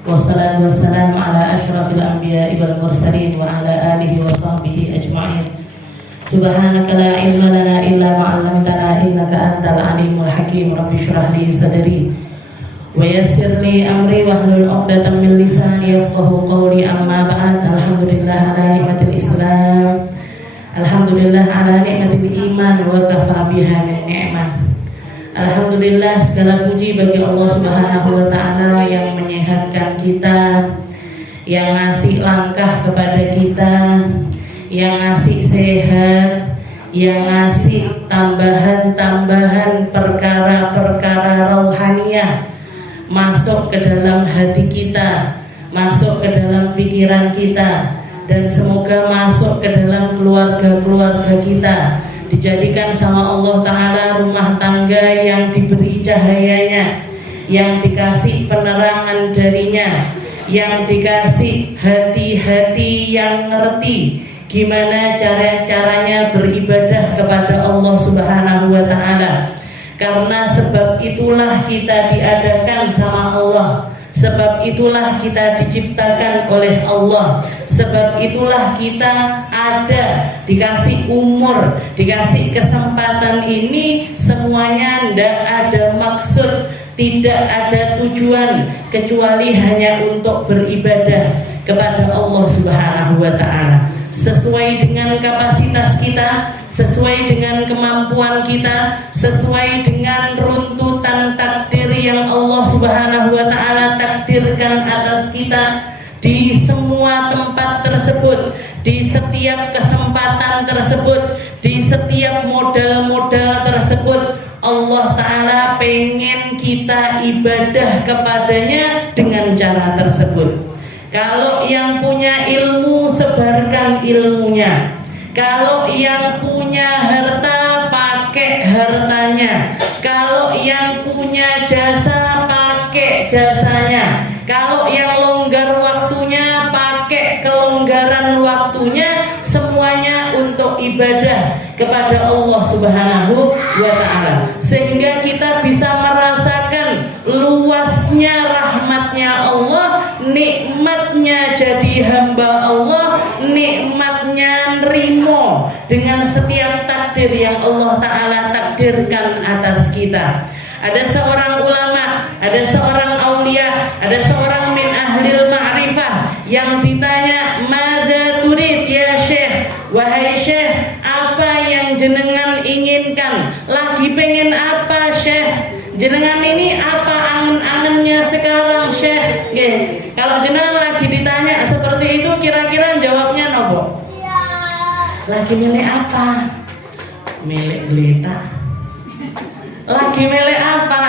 Wassalatu wassalamu ala asyrafil anbiya'i wal mursalin wa ala alihi wa sahbihi ajma'in. Subhanaka la ilma lana illa ma 'allamtana innaka antal alimul hakim. Rabbi shrah li sadri wa yassir li amri wahlul 'uqdatam min lisani yafqahu qawli. Amma ba'd. Alhamdulillah ala nikmatil Islam. Alhamdulillah ala nikmatil iman wa kafa biha min ni'mah. Alhamdulillah, segala puji bagi Allah Subhanahu wa ta'ala yang menyehatkan kita, yang ngasih langkah kepada kita, yang ngasih sehat, yang ngasih tambahan-tambahan perkara-perkara rohaniyah masuk ke dalam hati kita, masuk ke dalam pikiran kita, dan semoga masuk ke dalam keluarga-keluarga kita, dijadikan sama Allah Ta'ala rumah tangga yang diberi cahayanya, yang dikasih penerangan darinya, yang dikasih hati-hati yang ngerti gimana caranya beribadah kepada Allah Subhanahu wa Ta'ala. Karena sebab itulah kita diadakan sama Allah, sebab itulah kita diciptakan oleh Allah, sebab itulah kita ada, dikasih umur, dikasih kesempatan ini. Semuanya tidak ada maksud, tidak ada tujuan kecuali hanya untuk beribadah kepada Allah Subhanahu wa Ta'ala, sesuai dengan kapasitas kita, sesuai dengan kemampuan kita, sesuai dengan runtutan takdir yang Allah Subhanahu wa Ta'ala takdirkan atas kita. Di semua tempat tersebut, di setiap kesempatan tersebut, di setiap modal-modal tersebut, Allah Ta'ala pengen kita ibadah kepadanya dengan cara tersebut. Kalau yang punya ilmu, sebarkan ilmunya. Kalau yang punya harta, pakai hartanya. Kalau yang punya jasa, pakai jasanya. Kalau yang longgar waktunya, pakai kelonggaran waktunya. Semuanya untuk ibadah kepada Allah Subhanahu wa Ta'ala, sehingga kita bisa merasakan luasnya rahmatnya Allah, nikmatnya jadi hamba Allah, nikmatnya nerimo dengan setiap takdir yang Allah Ta'ala takdirkan atas kita. Ada seorang ulama, ada seorang aulia, ada seorang min ahlil ma'rifah yang ditanya, "Madza turid ya Syekh?" Wahai Syekh, apa yang jenengan inginkan? Lagi pengen apa Syekh? Jenengan ini apa angen-angennya sekarang Syekh? Nggih. Kalau jenengan lagi ditanya seperti itu, kira-kira jawabnya nopo? Lagi milih apa? Milih geletak. Lagi milih apa?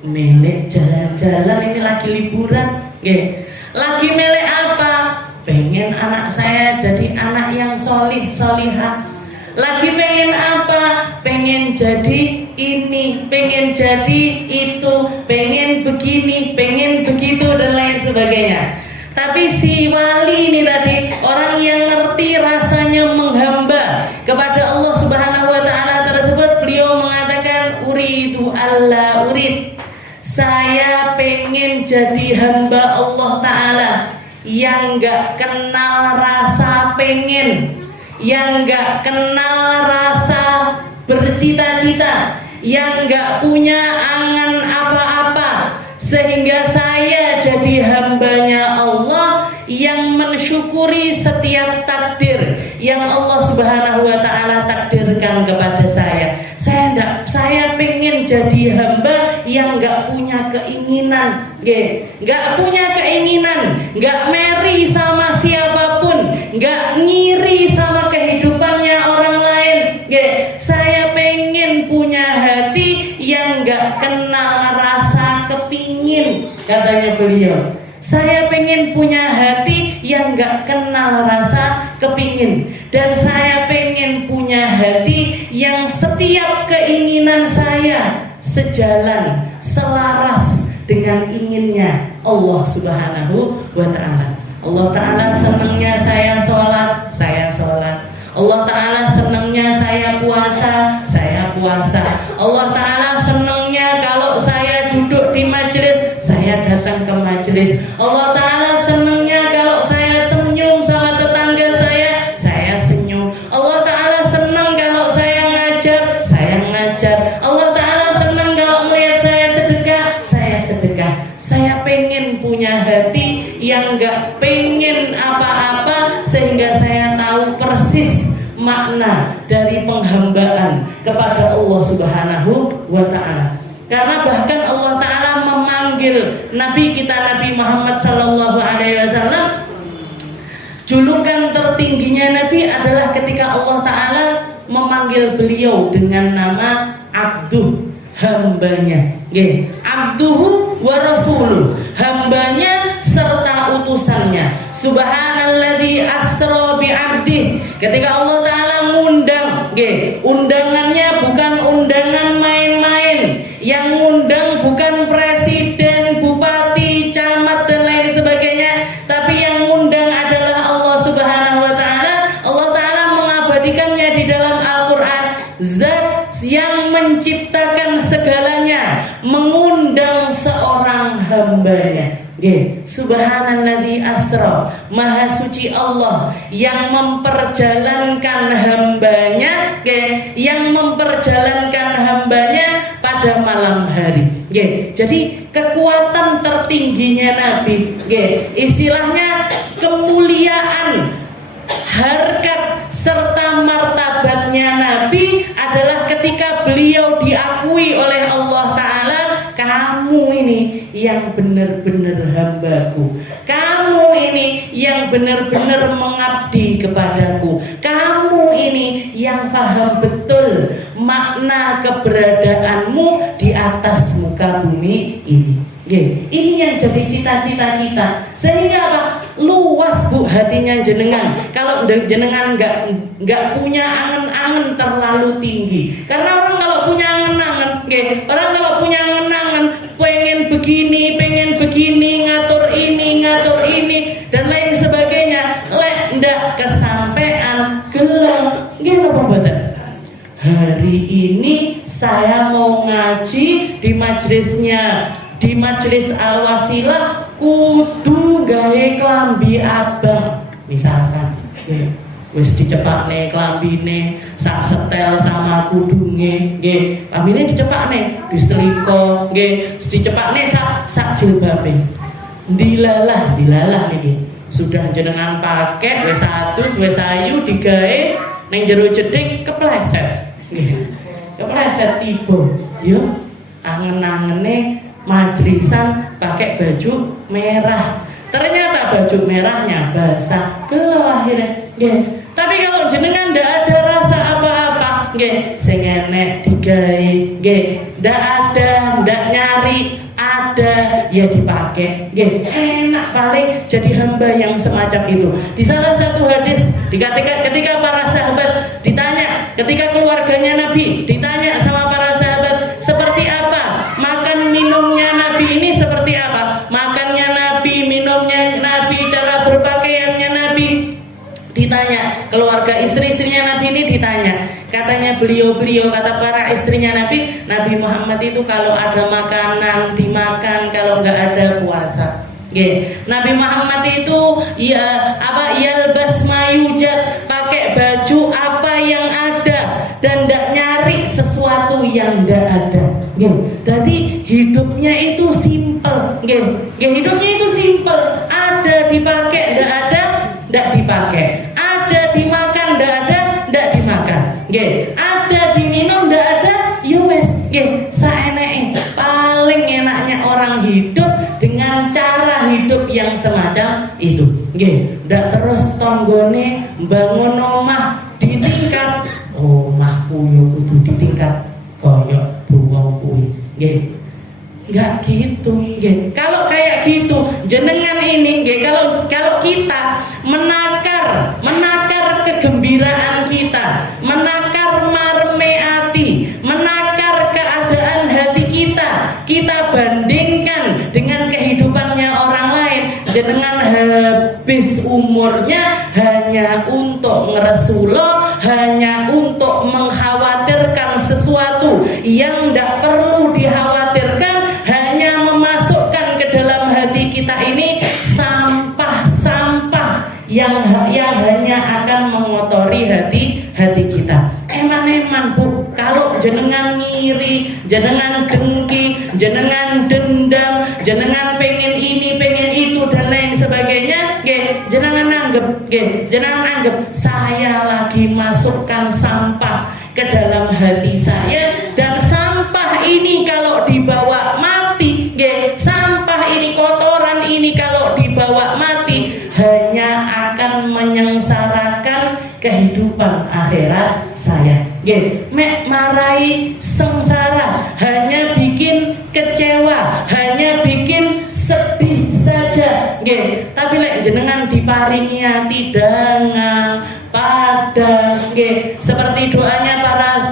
Milih jalan-jalan, ini lagi liburan. Nggih. Lagi milih apa? Pengen anak saya jadi anak yang solih, solihah. Lagi pengen apa? Pengen jadi ini, pengen jadi itu, pengen begini, pengen begitu, dan lain sebagainya. Tapi si wali ini tadi, orang yang ngerti rasanya menghamba kepada Allah Subhanahu wa Ta'ala tersebut, beliau mengatakan, uridu alla urid, saya pengen jadi hamba Allah Ta'ala yang gak kenal rasa pengen, yang gak kenal rasa bercita-cita, yang gak punya angan apa-apa, sehingga saya jadi hambanya Allah yang mensyukuri setiap takdir yang Allah Subhanahu wa Ta'ala takdirkan kepada saya. Saya pengen jadi hamba yang gak punya keinginan, gak punya keinginan, gak meri sama siapapun, gak ngiri sama kehidupannya orang lain. Saya pengen punya hati yang gak kenal rasa kepingin, katanya beliau. Saya pengen punya hati yang gak kenal rasa kepingin. Dan saya pengen punya hati yang setiap keinginan saya sejalan, selaras dengan inginnya Allah Subhanahu wa Ta'ala. Allah Ta'ala senangnya saya sholat, saya sholat. Allah Ta'ala senangnya saya puasa, saya puasa. Allah Ta'ala senangnya kalau saya duduk di majelis, saya datang datang ke majelis. Allah Ta'ala senangnya kalau saya senyum sama tetangga saya senyum. Allah Ta'ala senang kalau saya ngajar. Allah Ta'ala senang kalau melihat saya sedekah. Saya pengen punya hati yang gak pengen apa-apa, sehingga saya tahu persis makna dari penghambaan kepada Allah Subhanahu wa Ta'ala. Karena bahkan Allah Ta'ala memanggil Nabi kita Nabi Muhammad Sallallahu Alaihi Wasallam, julukan tertingginya Nabi adalah ketika Allah Ta'ala memanggil beliau dengan nama Abduh, hambanya. Abduhu wa rasuluh, hambanya serta utusannya. Subhanalladzi asra bi abdih. Ketika Allah Ta'ala ngundang, undangannya bukan undangan main-main. Yang ngundang bukan presiden, bupati, camat dan lain sebagainya, tapi yang ngundang adalah Allah Subhanahu wa Ta'ala. Allah Ta'ala mengabadikannya di dalam Al-Qur'an. Zat yang menciptakan segalanya mengundang seorang hambanya. Subhanalladzi asra, maha suci Allah yang memperjalankan hambanya, pada malam hari. Jadi kekuatan tertingginya Nabi, istilahnya kemuliaan, harkat serta martabatnya Nabi adalah ketika beliau diakui oleh Allah Ta'ala, kamu ini yang benar-benar hambaku, kamu ini yang benar-benar mengabdi kepadaku, kamu ini yang faham betul makna keberadaanmu di atas muka bumi ini. Ini yang jadi cita-cita kita. Sehingga apa? Luas bu hatinya jenengan. Kalau jenengan nggak punya angen-angen terlalu tinggi. Karena orang kalau punya angen-angen, pengen begini, ngatur ini dan lain sebagainya, ndak kesampean gelem. Gitu apa mboten? Hari ini saya mau ngaji di majelis Al-Wasilah kudu gawe klambi abang misalkan, wis dicepakne klambine sak setel sama kudunge, klambine dicepakne disetrika, dicepakne sak jilbabe, dilalah niki sudah jenengan pakai wis atus wis ayu digawe ning jero jeding kepleset, kepleset tiba yo angen-angene majlisan pakai baju merah, ternyata baju merahnya basah gelap akhirnya. Tapi kalau jenengan ndak ada rasa apa-apa, sing enek digawe, ndak nyari, ada ya dipakai, enak paling jadi hamba yang semacam itu. Di salah satu hadis ketika para sahabat ditanya, ketika keluarganya Nabi ditanya sama para sahabat seperti apa makan minumnya Nabi ini, seperti apa makannya Nabi, minumnya Nabi, cara berpakaiannya Nabi, ditanya keluarga istri-istrinya Nabi ini ditanya, katanya beliau kata para istrinya Nabi Muhammad itu kalau ada makanan dimakan, kalau nggak ada puasa. Nabi Muhammad itu yalbas mayujat, pakai baju apa yang ada dan tidak nyari sesuatu yang tidak ada. Jadi hidupnya itu simpel. Hidupnya itu simpel. Ada dipakai, tidak ada, tidak dipakai. Ada dimakan, tidak ada, tidak dimakan. Ada diminum, tidak ada, yowes. Saeneke. Paling enaknya orang hidup dengan cara hidup yang semacam itu. Ndak terus tonggone bangun omah di tingkat omahku yo kudu di tingkat koyo buwong kuwi. Enggak gitu. Kalau kayak gitu jenengan ini kalau kita menakar kegembiraan kita, menakar marme ati, menakar keadaan hati kita bandingkan dengan kehidupannya orang lain, jenengan habis umurnya hanya untuk ngeresulo, hanya untuk mengkhawatirkan sesuatu yang tidak perlu dikhawatirkan, hanya memasukkan ke dalam hati kita ini sampah-sampah yang hanya akan mengotori hati kita. Eman-eman Bu, kalau jenengan ngiri, jenengan dengki, jenengan dendam, jenengan pengen ini, pengen itu dan lain sebagainya, jenengan anggap saya lagi masukkan sampah ke dalam hati saya, dan sampah ini kalau dibawa mati, sampah ini, kotoran ini kalau dibawa mati hanya akan menyengsarakan kehidupan akhirat saya. Mek marai sengsara, hanya bikin kecewa, hanya bikin sedih saja. Tapi lek jenengan diparingi hati dangal, padang, seperti doanya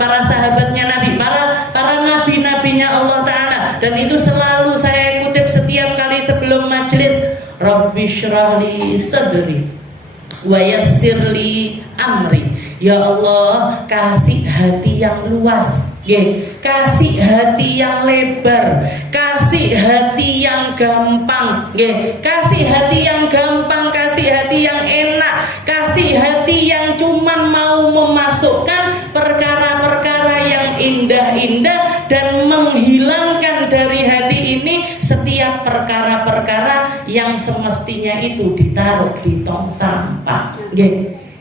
para sahabatnya Nabi, para nabi-nabinya Allah Ta'ala, dan itu selalu saya kutip setiap kali sebelum majelis. Rabbi syrahli sadri wa yassirli amri. Ya Allah, kasih hati yang luas, kasih hati yang lebar, kasih hati yang gampang, kasih hati yang gampang, kasih hati yang enak, kasih hati yang cuman mau memasukkan perkara-perkara yang indah-indah dan menghilangkan dari hati ini setiap perkara-perkara yang semestinya itu ditaruh di tong sampah.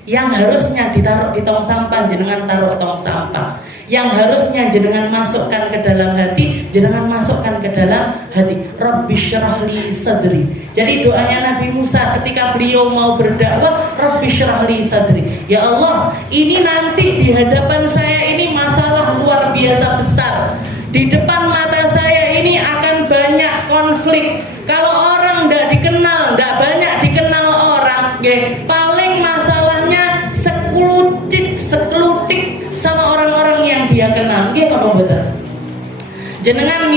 Yang harusnya ditaruh di tong sampah, jenengan taruh tong sampah. Yang harusnya jenengan masukkan ke dalam hati, jenengan masukkan ke dalam hati. Rabbi syrahli sadri. Jadi doanya Nabi Musa ketika beliau mau berdakwah, Rabbi syrahli sadri. Ya Allah, ini nanti di hadapan saya ini masalah luar biasa besar. Di depan mata saya ini akan banyak konflik. Kalau orang tidak dikenal, tidak banyak dikenal orang, paling masalahnya seklutik sama orang-orang yang dia kenal. Ngomong betul. Jenengan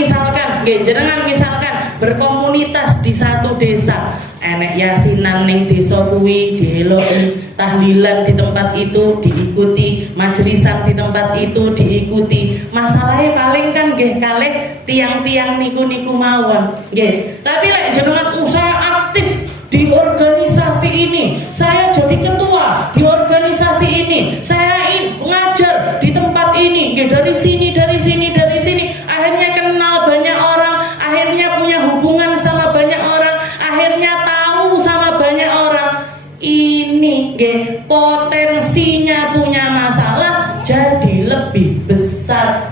misalkan berkomunitas di satu desa, enek yasinan ning desa kuwi dieloki, tahlilan di tempat itu diikuti, majelisan di tempat itu diikuti. Masalahnya paling kan kalih tiang-tiang niku mawon. Tapi lek jenengan usaha aktif di organisasi ini, saya jadi ketua di organisasi ini, saya ngajar di tempat ini, dari sini, akhirnya kenal banyak orang, akhirnya punya hubungan sama banyak orang, akhirnya tahu sama banyak orang. Ini potensinya punya masalah jadi lebih besar,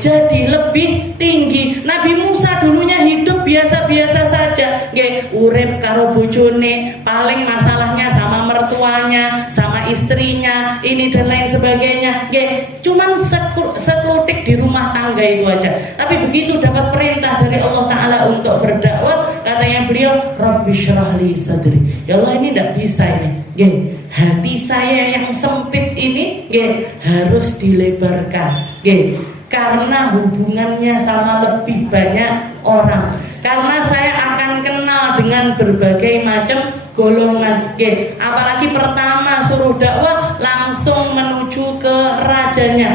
jadi lebih tinggi. Nabi Musa dulunya hidup biasa-biasa saja, urip karo bojone, paling masalahnya sama mertuanya, sama istrinya, ini dan lain sebagainya, cuman seklutik di rumah tangga itu aja. Tapi begitu dapat perintah dari Allah Ta'ala untuk berdakwah, katanya beliau, Rabbi syrahli sadri. Ya Allah, ini tidak bisa ini, hati saya yang sempit ini harus dilebarkan, karena hubungannya sama lebih banyak orang, karena saya akan kenal dengan berbagai macam golongan. Apalagi pertama suruh dakwah langsung menuju ke rajanya,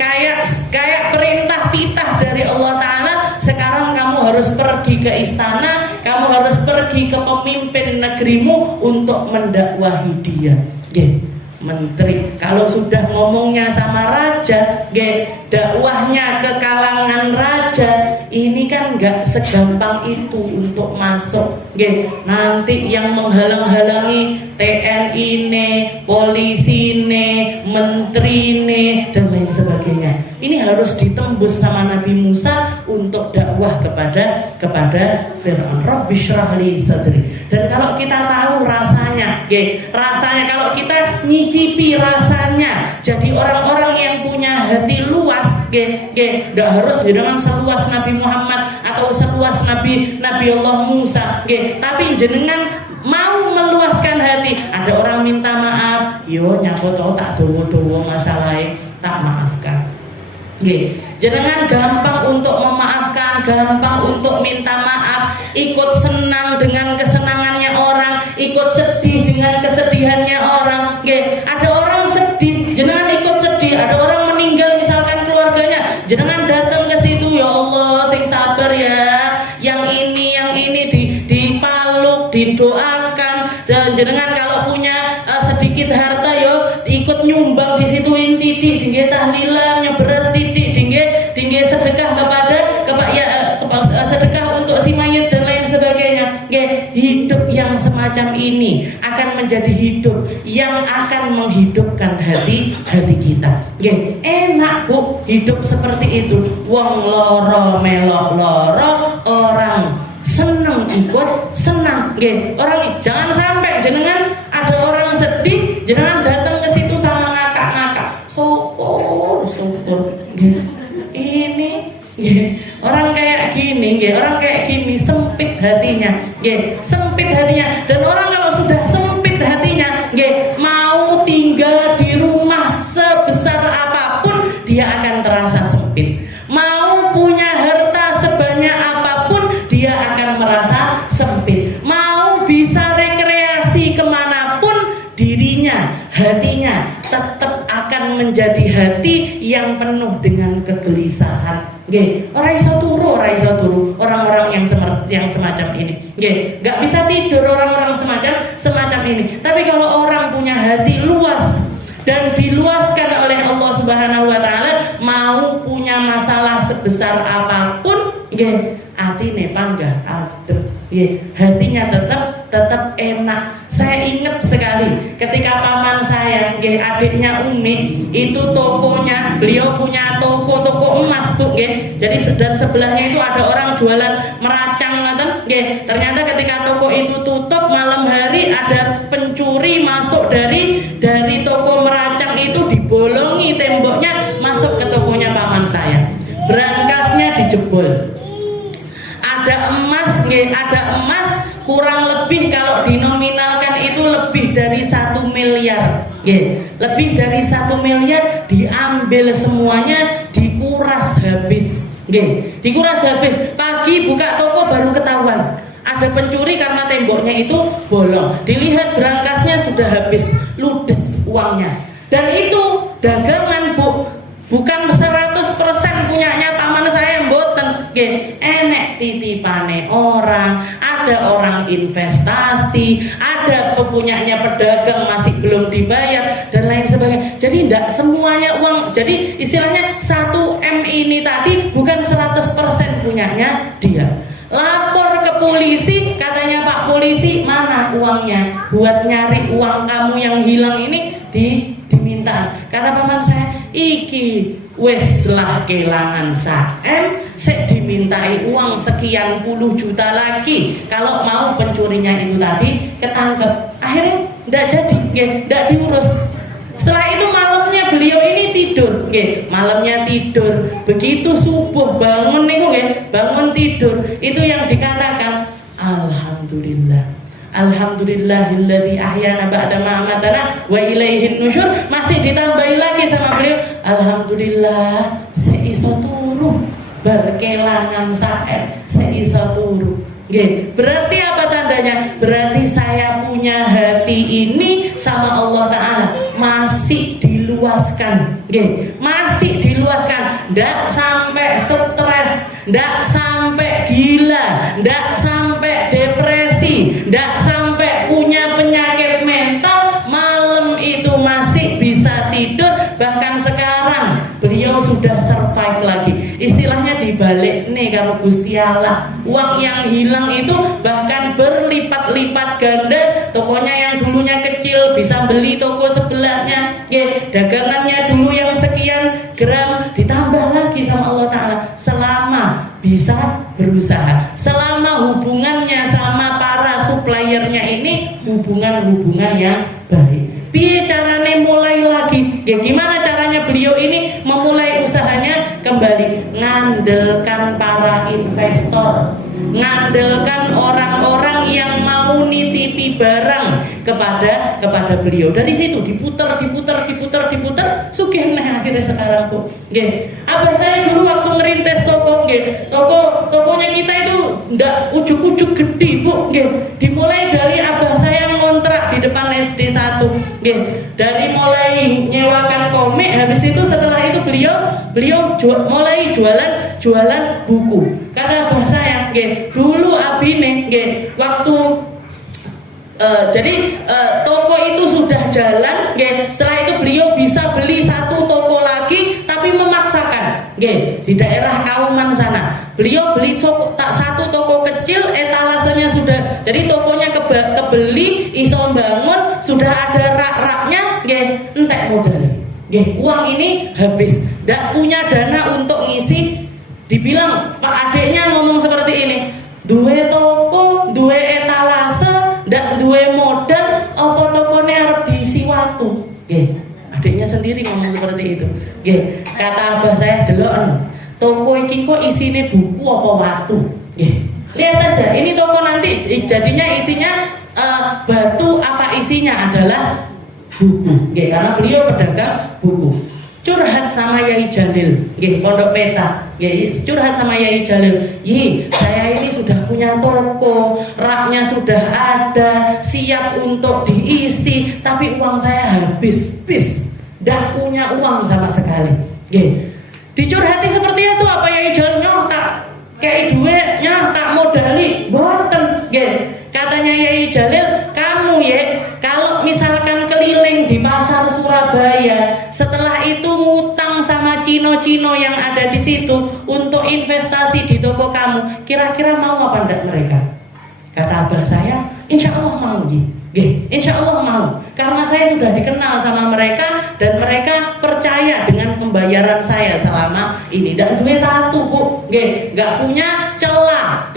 kayak perintah titah dari Allah Ta'ala. Sekarang kamu harus pergi ke istana, kamu harus pergi ke pemimpin negerimu untuk mendakwahi dia. Menteri kalau sudah ngomongnya sama raja, dakwahnya ke kalangan raja, ini kan nggak segampang itu untuk masuk. Nanti yang menghalang-halangi TNI ne, polisi ne, menteri ne, dan lain sebagainya. Ini harus ditembus sama Nabi Musa untuk dakwah kepada Fir'aun. Rabbi syrahli sadri. Dan kalau kita tahu rasanya kalau kita nyicipi rasanya jadi orang-orang yang punya hati luas, tidak harus dengan seluas Nabi Muhammad atau seluas Nabi Allah Musa, tapi jenengan mau meluaskan hati. Ada orang minta maaf, yo nyapa to tak dowo-dowo masalahnya, tak maafkan. Jenengan gampang untuk memaafkan, gampang untuk minta maaf, ikut senang dengan kesenangannya orang, ikut sedih dengan kesedihannya orang. Ada orang sedih, jenengan ikut sedih. Ada orang meninggal misalkan keluarganya, jenengan datang ke situ, ya Allah, sing sabar ya. Yang ini didoakan, dan jenengan kalau punya sedikit harta yo ikut nyumbang di situ titik tinggi tahlilan beras titik tinggi sedekah kepada sedekah untuk si mayit dan lain sebagainya. Hidup yang semacam ini akan menjadi hidup yang akan menghidupkan hati kita. Enak Bu hidup seperti itu. Wong loro melok loro, orang seneng ikut senang. Orang jangan sampai jenengan ada orang sedih, jenengan datang ke situ sama ngakak-ngakak. Syukur. Ini orang kayak gini sempit hatinya. Sempit hatinya. Dan orang kalau sudah sempit hatinya, mau tinggal di rumah sebesar apapun dia akan terasa sempit. Mau punya harta sebanyak apapun dia akan merasa sempit. Mau bisa rekreasi kemanapun dirinya, hatinya tetap akan menjadi hati yang penuh dengan kegelisahan. Orang iso turu orang-orang yang semacam ini. Gak bisa tidur orang-orang semacam ini. Tapi kalau orang punya hati luas dan diluaskan oleh Allah Subhanahu wa taala, mau punya masalah sebesar apapun, atine panggah adem. Hatinya tetap enak. Saya ingat sekali ketika paman saya, adiknya Umi, itu tokonya, beliau punya toko emas Bu, jadi dan sebelahnya itu ada orang jualan meracang, ternyata ketika toko itu tutup malam hari, ada pencuri masuk dari toko meracang itu, dibolongi temboknya, masuk ke tokonya paman saya, berangkasnya dijebol. Ada emas kurang lebih kalau dinominalkan itu lebih dari 1 miliar. Lebih dari 1 miliar diambil semuanya, dikuras habis. Dikuras habis. Pagi buka toko baru ketahuan ada pencuri karena temboknya itu bolong. Dilihat berangkasnya sudah habis, ludes uangnya. Dan itu dagangan Bu, bukan 100% punyanya paman saya, mboten. Enek titipane orang, ada orang investasi, ada punyanya pedagang masih belum dibayar dan lain sebagainya. Jadi tidak semuanya uang. Jadi istilahnya 1M ini tadi bukan 100% punyanya dia. Lapor ke polisi, katanya Pak polisi, mana uangnya? Buat nyari uang kamu yang hilang ini diminta. Kata paman saya, iki wes lah kelangan saem, sek dimintai uang sekian puluh juta lagi kalau mau pencurinya itu tadi ketangkep. Akhirnya tidak jadi, tidak diurus. Setelah itu malamnya beliau ini tidur, malamnya tidur. Begitu subuh bangun nih, bangun tidur, itu yang dikatakan Alhamdulillah. Alhamdulillahilladzi ahyana ba'da ma amatana wa ilaihin nusyur. Masih ditambahi lagi sama beliau, alhamdulillah seiso turu berkelangan saem seiso turu. Berarti apa tandanya? Berarti saya punya hati ini sama Allah Ta'ala masih diluaskan, masih diluaskan. Ndak sampai stres, ndak sampai gila, ndak sampai depresi, ndak sampai punya penyakit mental. Malam itu masih bisa tidur. Bahkan sekarang beliau sudah survive lagi. Istilahnya dibalik nih kalau Gusti Allah, uang yang hilang itu bahkan berlipat-lipat ganda. Tokonya yang dulunya kecil bisa beli toko sebelahnya, dagangannya dulu yang sekian gram ditambah lagi sama Allah Ta'ala. Selama bisa berusaha, selama hubungannya sama para suppliernya ini hubungan yang baik. Piye carane mulai lagi? Gimana caranya beliau ini memulai usahanya kembali? Ngandalkan para investor, ngandalkan orang-orang yang mau nitipi barang kepada beliau. Dari situ diputar, sugih neh akhirnya sekarang Bu. Abah saya dulu waktu ngerintis toko, tokonya kita itu ndak ujuk-ujuk gede Bu. Dimulai dari abah saya ngontrak di depan SD 1. Dari mulai nyewakan komik, habis itu setelah itu beliau mulai jualan buku. Kata abah saya, dulu abine waktu toko itu sudah jalan, nggih. Setelah itu beliau bisa beli satu toko lagi, tapi memaksakan, nggih. Di daerah Kauman sana, beliau beli satu toko kecil, etalasenya sudah, jadi tokonya kebeli, iso bangun, sudah ada rak-raknya, nggih. Entek modal, nggih. Uang ini habis, ndak punya dana untuk ngisi. Dibilang Pak adiknya ngomong seperti ini, duwe toko, duwe etalase, ndak duwe modal, apa tokone arep diisi watu. Nggih, adiknya sendiri ngomong seperti itu. Nggih, kata abah saya, delok toko iki kok isine buku apa watu. Nggih. Lihat aja, ini toko nanti jadinya isinya batu, apa isinya adalah buku. Nggih, karena beliau pedagang buku. Curhat sama Yai Jalil, nggih, Pondok Peta, nggih, curhat sama Yai Jalil. Saya ini sudah punya toko, raknya sudah ada, siap untuk diisi, tapi uang saya habis, ndak punya uang sama sekali. Nggih. Dicurhati seperti itu, apa Yai Jalil tak kayak duitnya tak modali, boten, nggih. Katanya Yai Jalil, kamu kalau misalkan keliling di pasar Surabaya, setelah itu ngutang sama Cino-Cino yang ada di situ untuk investasi di toko kamu, kira-kira mau apa enggak mereka? Kata abah saya, insya Allah mau, insya Allah mau, karena saya sudah dikenal sama mereka dan mereka percaya dengan pembayaran saya selama ini. Dan duit satu, Bu, nggak punya celah,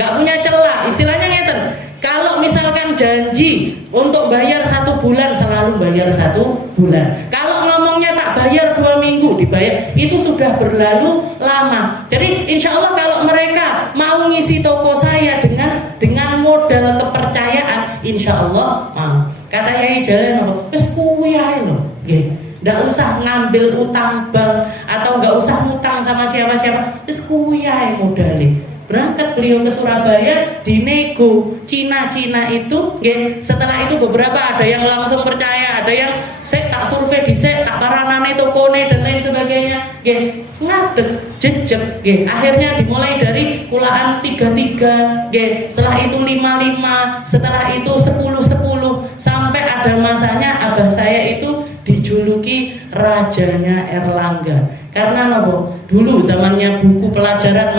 istilahnya ngeten. Kalau misalkan janji untuk bayar 1 bulan, selalu bayar 1 bulan. Kalau ngomongnya tak bayar 2 minggu, dibayar, itu sudah berlalu lama. Jadi insya Allah kalau mereka mau ngisi toko saya dengan modal kepercayaan, insya Allah mau. Kata Yai Jalil, wis kuwi ae lho, nggih. Nggak usah ngambil utang bank atau nggak usah ngutang sama siapa-siapa, wis kuwi ae modale. Berangkat beliau ke Surabaya, dinego Cina itu, nggih. Setelah itu beberapa ada yang langsung percaya, ada yang tak survei tak paranane tokone dan lain sebagainya, nggih. Ngadeg jejeg, nggih. Akhirnya dimulai dari kulaan 33, nggih. Setelah itu 55, setelah itu 10 sampai ada masanya abah saya itu dijuluki rajanya Erlangga. Karena nopo? Dulu zamannya buku pelajaran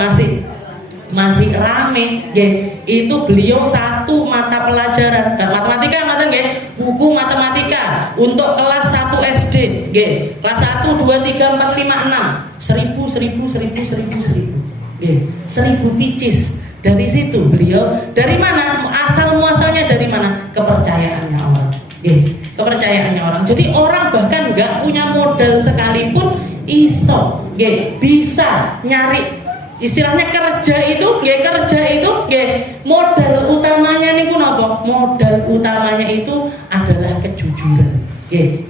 masih rame, nggih. Itu beliau satu mata pelajaran matematika, buku matematika untuk kelas 1 SD, nggih. Kelas 1 2 3 4 5 6 1000 nggih. 1000 picis. Dari situ beliau, dari mana asal muasalnya, dari mana? Kepercayaannya orang, nggih. Kepercayaannya orang. Jadi orang bahkan nggak punya modal sekalipun iso, nggih, bisa nyari. Istilahnya kerja itu, modal utamanya niku napa? Modal utamanya itu adalah kejujuran.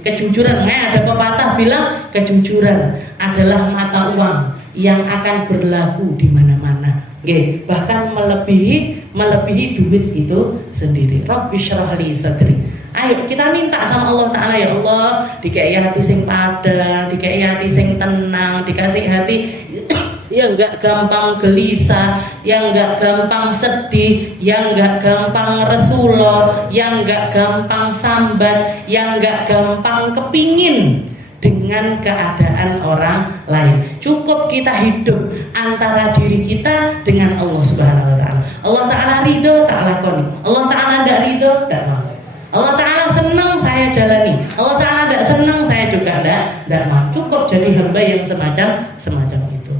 Kejujuran. Ada pepatah bilang kejujuran adalah mata uang yang akan berlaku di mana-mana. Bahkan melebihi duit itu sendiri. Rabbi syrah li sadri. Ayo kita minta sama Allah Ta'ala, ya Allah, dikasih hati sing padang, dikasih hati sing tenang, dikasih hati yang gak gampang gelisah, yang gak gampang sedih, yang gak gampang resulor, yang gak gampang sambat, yang gak gampang kepingin dengan keadaan orang lain. Cukup kita hidup antara diri kita dengan Allah Subhanahu wa Ta'ala. Allah Ta'ala ridho, tak lakoni. Allah Ta'ala tidak ridho, tak mau. Allah Ta'ala senang, saya jalani. Allah Ta'ala tidak senang, saya juga tidak mau. Cukup jadi hamba yang semacam itu.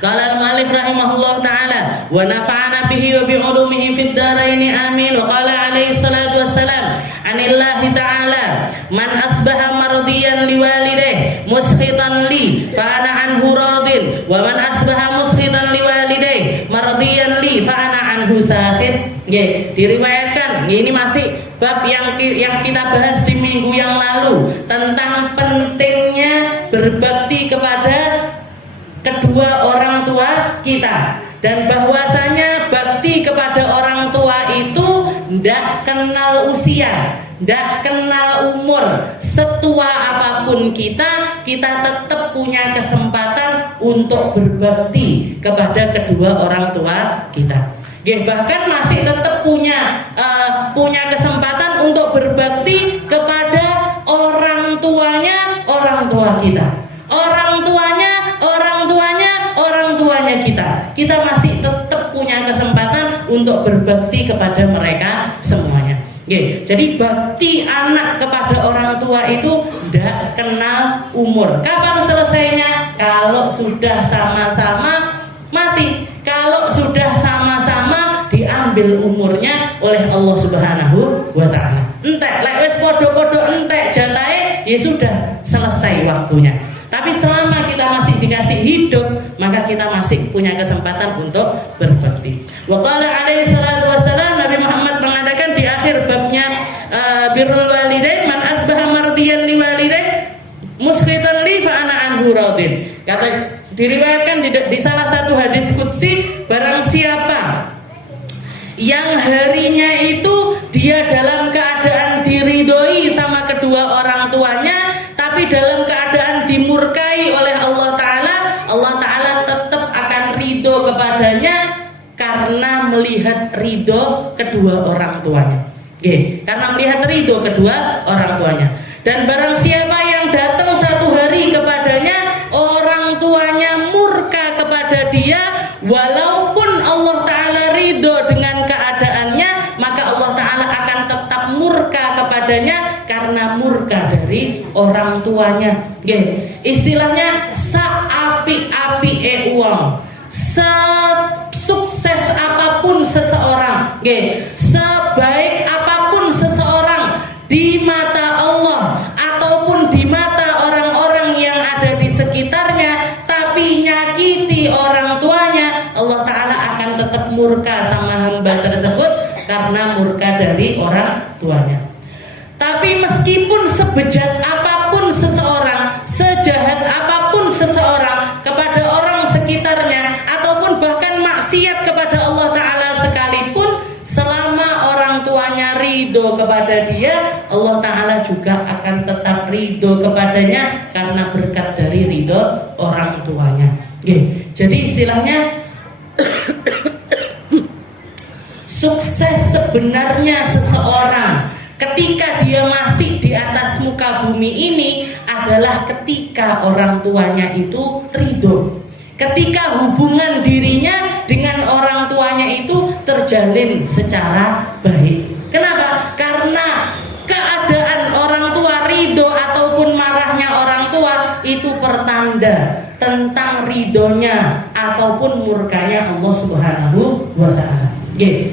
Qala al-mu'allif rahimahullah ta'ala wa nafa'ana bihi wa bi'ulumihi fid dharaini amin. Wa qala alaihi salatu wassalam anillahi ta'ala man asbaha mardiyan liwalidayh muskhitan li fa ana anhu radin wa man asbaha muskhitan liwalidayh mardiyan li fa ana anhu sakhit. Nggih, diriwayatkan, ini masih bab yang kita bahas di minggu yang lalu tentang pentingnya berbakti kepada kedua orang tua kita, dan bahwasanya bakti kepada orang tua itu ndak kenal usia, ndak kenal umur. Setua apapun kita tetap punya kesempatan untuk berbakti kepada kedua orang tua kita. Bahkan masih tetap punya kesempatan untuk berbakti kepada mereka semuanya. Oke, jadi bakti anak kepada orang tua itu tidak kenal umur. Kapan selesainya? Kalau sudah sama-sama mati. Kalau sudah sama-sama diambil umurnya oleh Allah Subhanahu wa taala. Entek lek wis padha-padha entek jatahe, ya sudah selesai waktunya. Tapi selama kita masih dikasih hidup, maka kita masih punya kesempatan untuk berbakti. Wa qala alaihi salatu wassalam, Nabi Muhammad mengatakan di akhir babnya birrul walidain, man asbaha mardiyan li walidain muskhitan li fa ana anhu radin. Kata diriwayatkan di salah satu hadis qudsi, barang siapa yang harinya itu dia dalam keadaan diridhoi sama kedua orang tuanya, tapi dalam keadaan dimurkai oleh Allah Ta'ala, Allah Ta'ala tetap akan ridho kepadanya karena melihat ridho kedua orang tuanya. Oke, karena melihat ridho kedua orang tuanya. Dan barang siapa yang datang satu hari kepadanya, orang tuanya murka kepada dia, walaupun Allah Ta'ala ridho dengan keadaannya, maka Allah Ta'ala akan tetap murka kepadanya karena murka dari orang tuanya. Istilahnya saapi-api uang, sesukses apapun seseorang, sebaik apapun seseorang di mata Allah ataupun di mata orang-orang yang ada di sekitarnya, tapi nyakiti orang tuanya, Allah Ta'ala akan tetap murka sama hamba tersebut karena murka dari orang tuanya. Tapi meskipun sebejat apapun seseorang, sejahat apapun seseorang kepada orang sekitarnya, ataupun bahkan maksiat kepada Allah Ta'ala sekalipun, selama orang tuanya ridho kepada dia, Allah Ta'ala juga akan tetap ridho kepadanya karena berkat dari ridho orang tuanya. Jadi istilahnya sukses sebenarnya seseorang ketika dia masih di atas muka bumi ini adalah ketika orang tuanya itu ridho, ketika hubungan dirinya dengan orang tuanya itu terjalin secara baik. Kenapa? Karena keadaan orang tua ridho ataupun marahnya orang tua itu pertanda tentang ridhonya ataupun murkanya Allah Subhanahu wa ta'ala.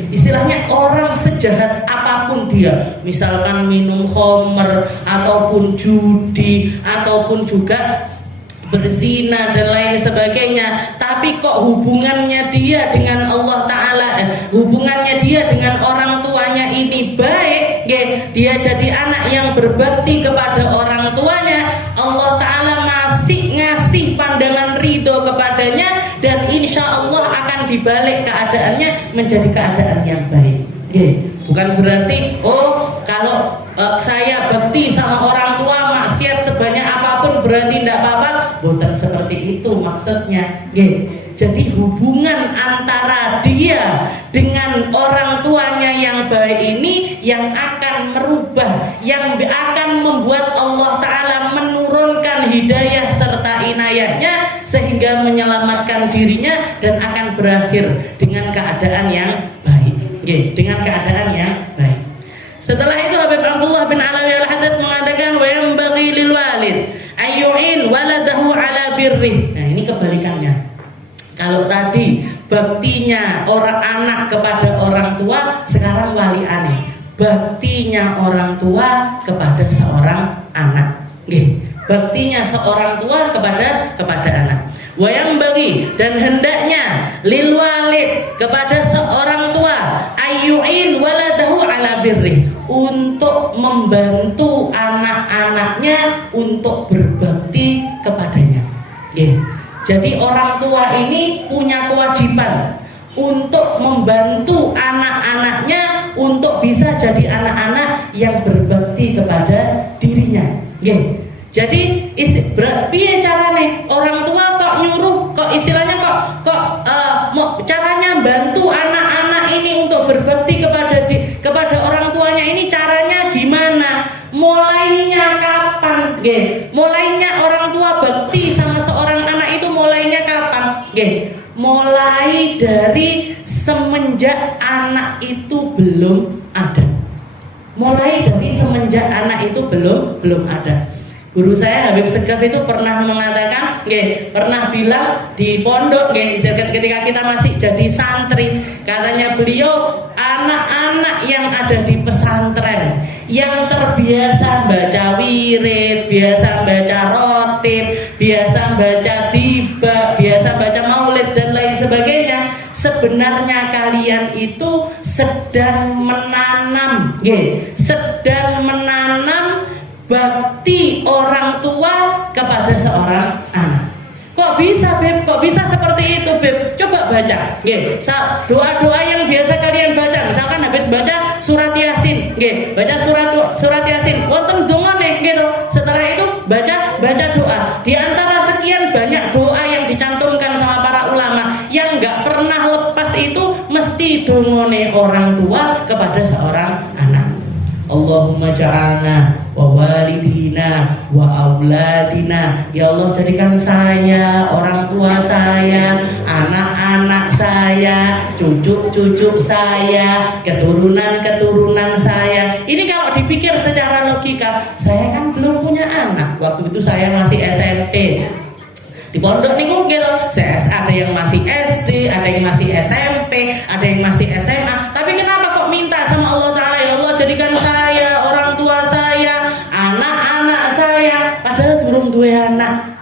Istilahnya orang sejahat apapun dia, misalkan minum khamr ataupun judi ataupun juga berzina dan lain sebagainya, tapi kok hubungannya dia dengan Allah Ta'ala, hubungannya dia dengan orang tuanya ini baik, dia jadi anak yang berbakti kepada orang tuanya, Allah Ta'ala masih ngasih pandangan ridho kepadanya, dan insya Allah akan dibalik keadaannya menjadi keadaan yang baik. Bukan berarti kalau saya bakti sama orang tua maksiat sebanyak apapun berarti tidak apa-apa. Bukan seperti itu maksudnya. Jadi hubungan antara dia dengan orang tuanya yang baik ini yang akan merubah, yang akan membuat Allah Ta'ala menurunkan hidayah serta inayahnya sehingga menyelamatkan dirinya dan akan berakhir dengan keadaan yang baik. Dengan keadaan yang baik. Setelah itu Habib Abdullah bin Alawi al-Haddad mengatakan, wa yanbaghi lil walid ayyu'in waladahu ala birri. Nah, ini kebalikannya. Kalau tadi baktinya orang anak kepada orang tua, sekarang wali aneh. Baktinya orang tua kepada seorang anak. Baktinya seorang tua kepada anak. Wa yanbaghi, dan hendaknya lil walid kepada seorang tua ayyu'in waladahu ala birri, untuk membantu anak-anaknya untuk berbakti kepadanya. Jadi orang tua ini punya kewajiban untuk membantu anak-anaknya untuk bisa jadi anak-anak yang berbakti kepada dirinya. Jadi piye carane orang tua kok nyuruh, kok istilahnya caranya bantu anak-anak ini untuk berbakti kepada orang tuanya ini caranya gimana? Mulainya kapan? Mulainya orang tua bakti sama seorang anak itu mulainya kapan? Mulai dari semenjak anak itu belum ada. Mulai dari semenjak anak itu belum ada. Guru saya Habib Segaf itu pernah mengatakan, pernah bilang di pondok, ketika kita masih jadi santri, katanya beliau, anak-anak yang ada di pesantren yang terbiasa baca wirid, biasa baca rotib, biasa baca tiba, biasa baca maulid dan lain sebagainya, sebenarnya kalian itu sedang menanam bakti orang tua kepada seorang anak. Kok bisa, Beb? Kok bisa seperti itu, Beb? Coba baca. Doa-doa yang biasa kalian baca. Misalkan habis baca surat Yasin, baca surat Yasin. Wonten dongane gitu. Setelah itu baca doa. Di antara sekian banyak doa yang dicantumkan sama para ulama, yang enggak pernah lepas itu mesti dongane orang tua kepada seorang anak. Allahumma ja'alna wa walidina wa auladina, ya Allah jadikan saya, orang tua saya, anak-anak saya, cucu-cucu saya, keturunan-keturunan saya. Ini kalau dipikir secara logika, saya kan belum punya anak. Waktu itu saya masih SMP. Di pondok niku gitu, ada yang masih SD, ada yang masih SMP, ada yang masih SMA. Tapi kenapa kok minta sama Allah Ta'ala, ya Allah jadikan saya, orang tua saya, anak-anak saya, padahal durung duwe anak.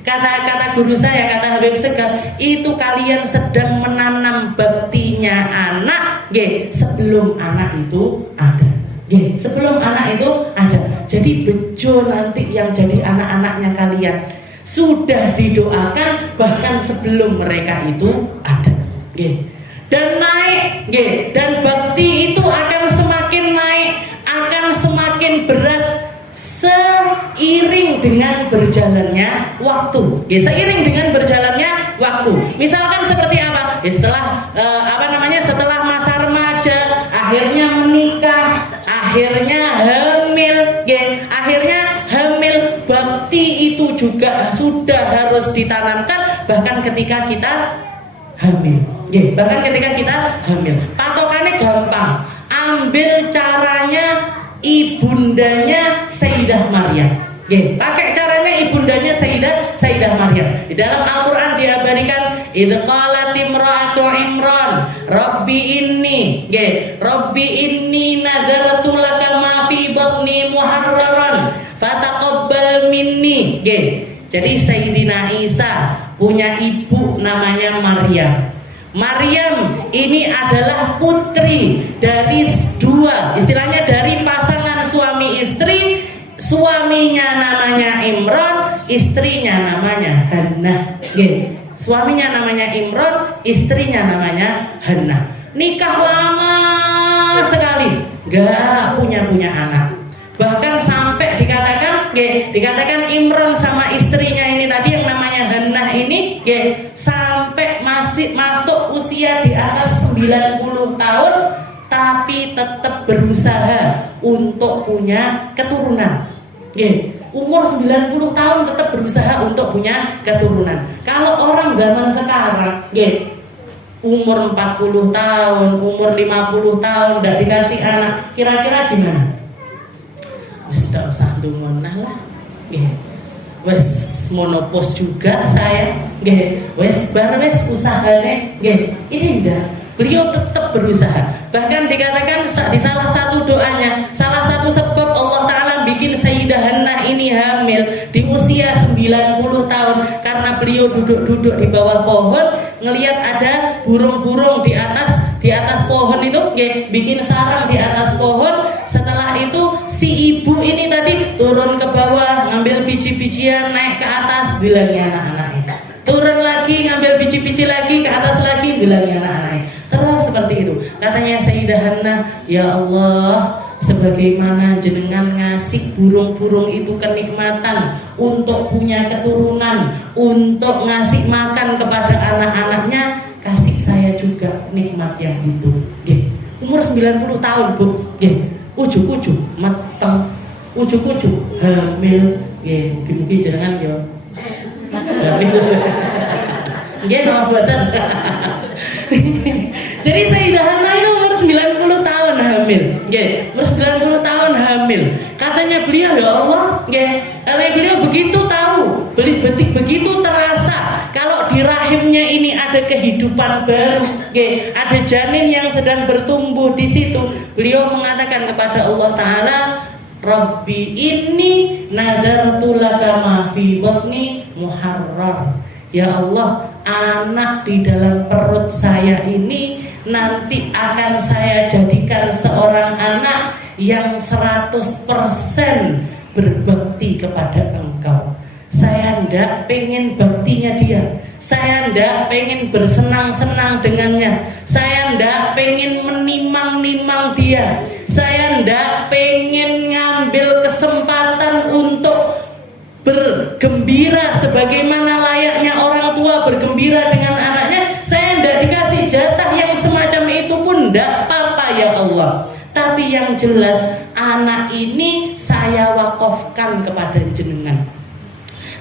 Kata guru saya, kata Habib Segaf, itu kalian sedang menanam baktinya anak, sebelum anak itu ada. Sebelum anak itu ada. Jadi bejo nanti yang jadi anak-anaknya kalian sudah didoakan bahkan sebelum mereka itu ada. Dan naik, dan bakti itu akan semakin naik, akan semakin berat seiring dengan berjalannya waktu. Seiring dengan berjalannya waktu. Misalkan seperti apa? Setelah masa remaja, akhirnya menikah, akhirnya hamil, bakti itu juga sudah harus ditanamkan bahkan ketika kita hamil. Patokannya gampang. Ambil caranya ibundanya Sayyidah Maryam. Pakai caranya ibundanya Sayyidah Maryam. Di dalam Al-Qur'an diabadikan, idz qalat imra'atu Imran, Rabbi inni nadartu laka ma fi batni muharraran fataqabbal minni. Jadi Sayyidina Isa punya ibu namanya Maryam. Maryam ini adalah putri dari dua, istilahnya dari pasangan suami istri. Suaminya namanya Imran, istrinya namanya Hannah. Suaminya namanya Imran, istrinya namanya Hannah. Nikah lama sekali, gak punya anak. Bahkan sampai dikatakan Imran sama istrinya ini tadi yang namanya Hannah ini, sampai masih masuk usia di atas 90 tahun, tapi tetap berusaha untuk punya keturunan. Umur 90 tahun tetap berusaha untuk punya keturunan. Kalau orang zaman sekarang, umur 40 tahun, umur 50 tahun udah dikasih anak, kira-kira gimana? Wes tak usah dungonah lah. Wes monopos juga saya. Wes usahane. Ini enggak. Beliau tetap berusaha. Bahkan dikatakan di salah satu doanya, salah satu sebab Allah Ta'ala bikin Sayyidah Hannah ini hamil di usia 90 tahun, karena beliau duduk-duduk di bawah pohon, ngelihat ada burung-burung di atas pohon itu, bikin sarang di atas pohon. Setelah itu si ibu ini tadi turun ke bawah, ngambil biji-bijian, naik ke atas, bilangnya anak-anaknya. Turun lagi, ngambil biji-biji lagi, ke atas lagi, bilangnya anak-anaknya. Terus seperti itu. Katanya Sayyidah Hannah, ya Allah, sebagaimana jenengan ngasih burung-burung itu kenikmatan untuk punya keturunan, untuk ngasih makan kepada anak-anaknya, kasih saya juga nikmat yang itu. Umur 90 tahun, Bu. Ujuk-ujuk mateng, ujuk-ujuk hamil. Mungkin jenengan yo. Nggih, nama buatan. Jadi Sayyidah Hannah itu umur 90 hamil. Nggih, 90 tahun hamil. Katanya beliau, ya Allah, nggih, katanya beliau begitu tahu, begitu terasa kalau di rahimnya ini ada kehidupan baru, nggih, ada janin yang sedang bertumbuh di situ. Beliau mengatakan kepada Allah Ta'ala, Rabbi inni nadartu laka ma fi batni muharrar. Ya Allah, anak di dalam perut saya ini nanti akan saya jadikan seorang anak yang 100% berbakti kepada Engkau. Saya ndak pengen baktinya dia, saya ndak pengen bersenang-senang dengannya, saya ndak pengen menimang-nimang dia, saya ndak pengen ngambil kesempatan untuk bergembira sebagaimana layaknya orang tua bergembira dengan anaknya. Saya ndak dikasih jatah yang semacam itu pun ndak apa-apa ya Allah. Tapi yang jelas anak ini saya wakafkan kepada jenengan.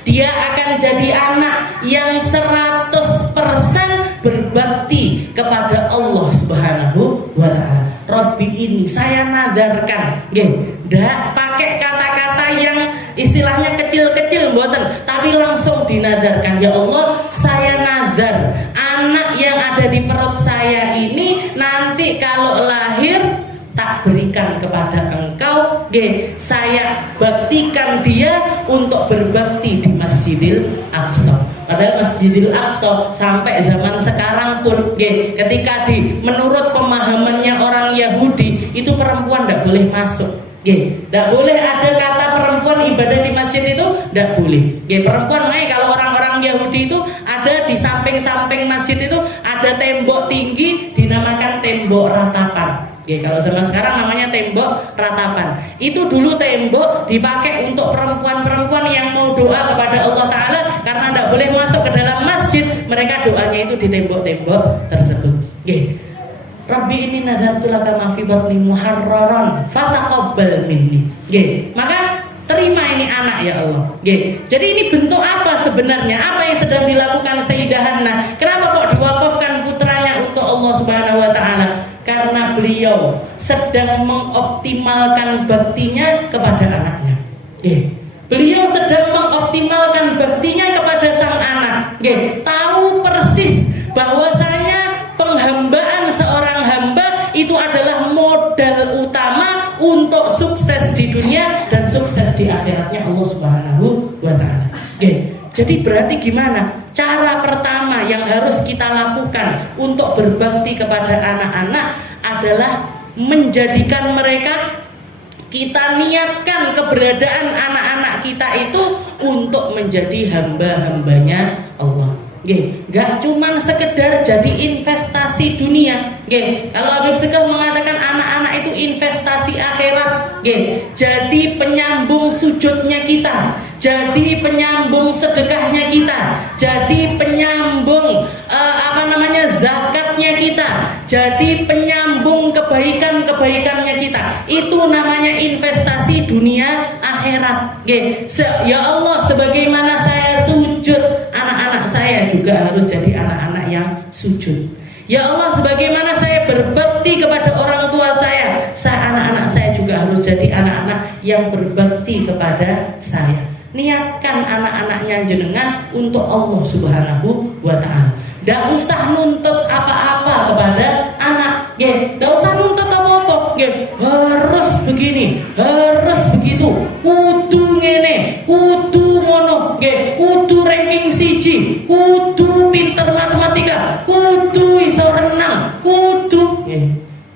Dia akan jadi anak yang 100% berbakti kepada Allah Subhanahu wa Ta'ala. Rabbi ini saya nadarkan, ndak pakai kata-kata yang istilahnya kecil-kecil mboten, tapi langsung dinadarkan. Ya Allah, saya nadar anak yang ada di perut saya ini nanti kalau lahir tak berikan kepada Engkau, saya baktikan dia untuk berbakti di Masjidil Aqsa. Padahal Masjidil Aqsa sampai zaman sekarang pun, ketika menurut pemahamannya orang Yahudi itu perempuan tidak boleh masuk. Tidak boleh ada kata perempuan ibadah di masjid itu, tidak boleh. Perempuan, kalau orang-orang Yahudi itu ada di samping-samping masjid itu ada tembok tinggi dinamakan tembok ratapan. Kalau zaman sekarang namanya tembok ratapan. Itu dulu tembok dipakai untuk perempuan-perempuan yang mau doa kepada Allah Ta'ala, karena tidak boleh masuk ke dalam masjid, mereka doanya itu di tembok-tembok tersebut. Rabbi ini nadartu laka ma fi batni muharraran fataqabbal minni. Maka terima ini anak ya Allah. Jadi ini bentuk apa sebenarnya? Apa yang sedang dilakukan Sayyidah Hannah? Kenapa kok diwakafkan putranya untuk Allah Subhanahu wa Ta'ala? Karena beliau sedang mengoptimalkan baktinya kepada anaknya. Beliau sedang mengoptimalkan baktinya kepada sang anak. Tahu persis bahwasanya penghambaan seorang hamba itu adalah modal utama untuk sukses di dunia dan sukses di akhiratnya Allah Subhanahu wa Ta'ala. Jadi berarti gimana? Cara pertama yang harus kita lakukan untuk berbakti kepada anak-anak adalah menjadikan mereka, kita niatkan keberadaan anak-anak kita itu untuk menjadi hamba-hambanya Allah. Gak cuman sekedar jadi investasi dunia. Kalau Habib Segaf mengatakan anak-anak itu investasi akhirat, jadi penyambung sujudnya kita, jadi penyambung sedekahnya kita, jadi penyambung zakatnya kita, jadi penyambung kebaikan-kebaikannya kita. Itu namanya investasi dunia akhirat. Ya Allah, sebagaimana saya sujud, anak-anak saya juga harus jadi anak-anak yang sujud. Ya Allah, sebagaimana saya berbakti kepada orang tua saya, anak-anak saya juga harus jadi anak-anak yang berbakti kepada saya. Niatkan anak-anaknya jenengan untuk Allah Subhanahu wa Ta'ala. Tidak usah nuntut apa-apa kepada anak. Tidak usah nuntut apa-apa. Harus begini, harus begitu, kudu ngene, kudu mono, kudu ranking siji, kudu pinter matematika, kudu iso renang, kudu.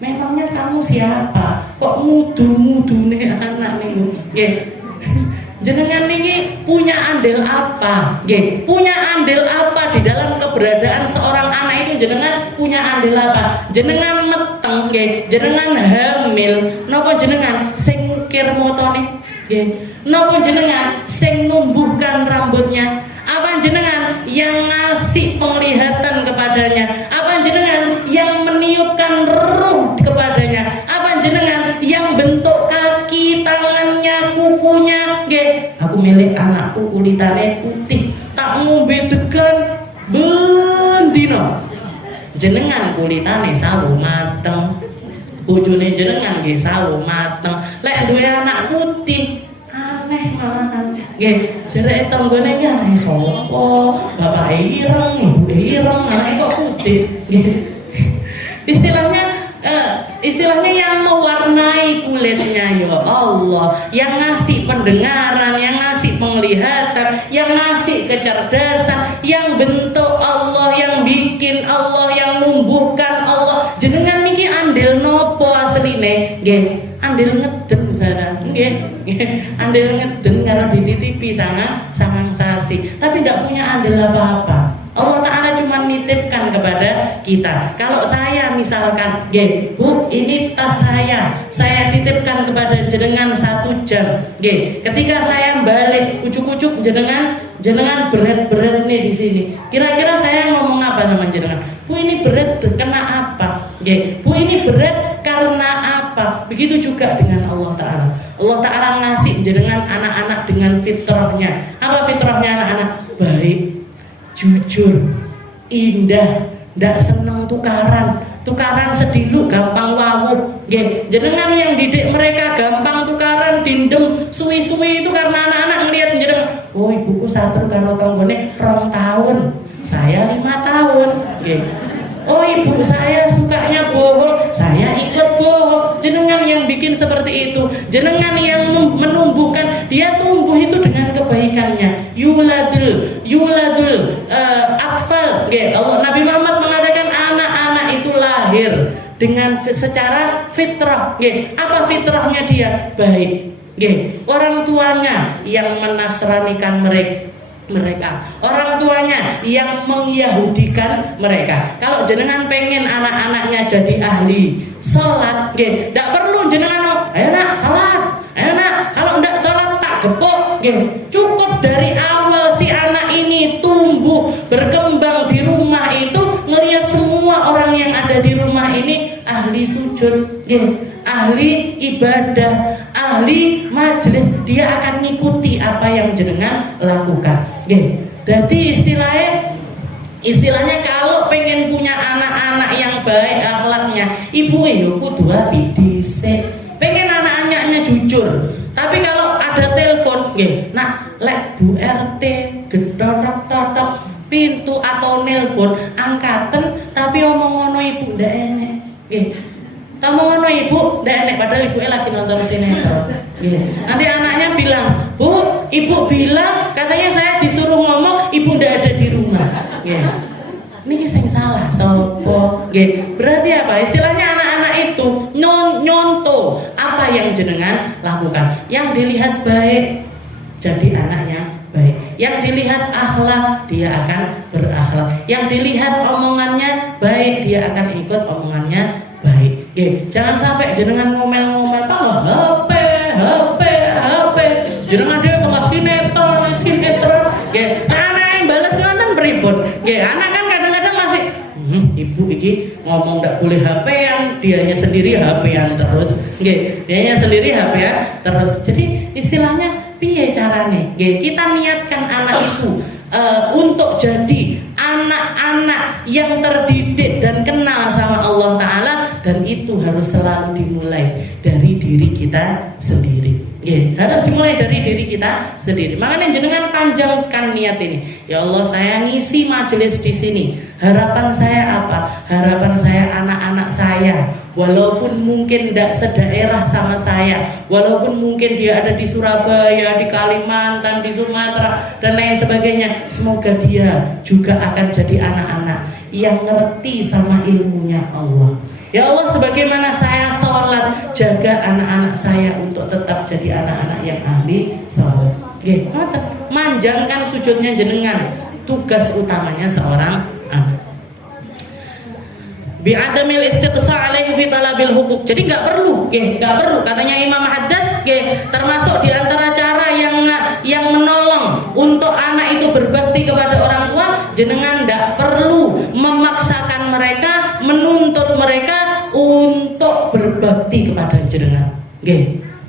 Memangnya kamu siapa? Kok mudu-mudune anak niku? Jenengan ini punya andil apa? Punya andil apa di dalam keberadaan seorang anak itu? Jenengan punya andil apa? Jenengan meteng, jenengan hamil, napa jenengan sing ngukir motone? Napa jenengan sing numbuhkan rambutnya? Apa jenengan yang ngasih penglihatan kepadanya? Apa jenengan yang meniupkan ruh kepadanya? Apa jenengan yang bentuk kaki, tangannya, kukunya? Aku milik anakku kulitane putih, tak ngombe degan bendino. Jenengan kulitane sawu mateng, bojone jenengan nggih sawo mateng, lek duwe anak putih aneh malahan. Nggih, jereke tanggane iki aneh sapa? Bapake ireng, ibuke ireng, anake kok putih. Nggih. Istilahnya yang mewarnai kulitnya ya Allah, yang ngasih pendengaran, yang ngasih penglihatan, yang ngasih kecerdasan, yang bentuk Allah, yang bikin Allah, yang numbuhkan Allah. Jenengan niki andil nopo asline? Nggih, andil ngeden sana. Nggih, andil ngeden karo dititipi sangang sasi, tapi tidak punya andil apa-apa. Allah Ta'ala cuma nitipkan kepada kita. Kalau saya misalkan, Bu, ini tas saya titipkan kepada jenengan 1 jam. Ketika saya balik, ucuk-ucuk jenengan berat-berat nih di sini. Kira-kira saya ngomong apa sama jenengan? Bu, ini berat kena apa? Bu, ini berat karena apa? Begitu juga dengan Allah Ta'ala. Allah Ta'ala ngasih jenengan anak-anak dengan fitrahnya. Apa fitrahnya anak-anak? Baik, jujur, indah, ndak seneng tukaran sedilu, gampang wawuh. Nggih, jenengan yang didik mereka gampang tukaran, dindem, suwi-suwi itu karena anak-anak ngelihat jenengan, oh ibuku satru karo tanggane 2 tahun, saya 5 tahun. Nggih. Oh ibu saya sukanya bohong, saya ikut bohong. Jenengan yang bikin seperti itu, jenengan yang menumbuhkan, dia tumbuh itu dengan kebaikannya. Yuladul atfal. Allah, Nabi Muhammad mengatakan anak-anak itu lahir dengan secara fitrah. Apa fitrahnya dia? Baik. Orang tuanya yang menasranikan mereka, orang tuanya yang mengyahudikan mereka. Kalau jenengan pengen anak-anaknya jadi ahli sholat, tidak perlu jenengan ayo nak sholat, ayo nak, kalau tidak sholat tak gepok. Cukup dari awal si anak ini tumbuh berkembang di rumah itu, ngelihat semua orang yang ada di rumah ini ahli sujud, ahli ibadah, ahli majelis, dia akan ngikuti apa yang jenengan lakukan. Jadi istilahnya kalau pengen punya anak-anak yang baik akhlaknya, ibu yo kudu apik dhisik. Pengen anak-anaknya jujur. Tapi kalau ada telepon, nah lek Bu RT gedhok-gedhok pintu atau nelpon angkaten tapi omong ngono ibu ndak enek. Ngomong ngono ibu ndak enek padahal ibuke lagi nonton sinetron. Nanti anaknya bilang, "Bu, ibu bilang katanya saya disuruh ngomong, ibu ndak ada di rumah." Niki sing salah sapa? Berarti apa? Istilahnya anak-anak itu nyontoh apa yang jenengan lakukan. Yang dilihat baik jadi anak yang baik. Yang dilihat akhlak, dia akan berakhlak. Yang dilihat omongannya baik, dia akan ikut omongannya baik. Jangan sampai jenengan ngomel-ngomel HP. Jenengan dia kok sinetron. Anak yang balas ngoten pripun? Anak kan kadang-kadang masih ibu iki ngomong ndak boleh HP-an, dianya sendiri HP-an terus. Dianya sendiri HP-an terus. Jadi istilahnya piye carane? Kita niatkan anak itu untuk jadi anak-anak yang terdidik dan kenal sama Allah Ta'ala, dan itu harus selalu dimulai dari diri kita sendiri. Harus dimulai dari diri kita sendiri. Makanya jenengan panjangkan niat ini. Ya Allah, saya ngisi majelis di sini. Harapan saya apa? Harapan saya anak-anak saya, walaupun mungkin tidak sedaerah sama saya, walaupun mungkin dia ada di Surabaya, di Kalimantan, di Sumatera dan lain sebagainya, semoga dia juga akan jadi anak-anak yang ngerti sama ilmunya Allah. Ya Allah, sebagaimana saya sholat, jaga anak-anak saya untuk tetap jadi anak-anak yang ahli sholat. Manjangkan sujudnya jenengan, tugas utamanya seorang anak. Bi'adamil istiqsa alaihi fi talabil hukuk. Jadi nggak perlu katanya Imam Haddad, termasuk di antara cara yang menolong untuk anak itu berbakti kepada orang tua, jenengan nggak perlu memaksakan mereka, menuntut mereka untuk berbakti kepada jenengan.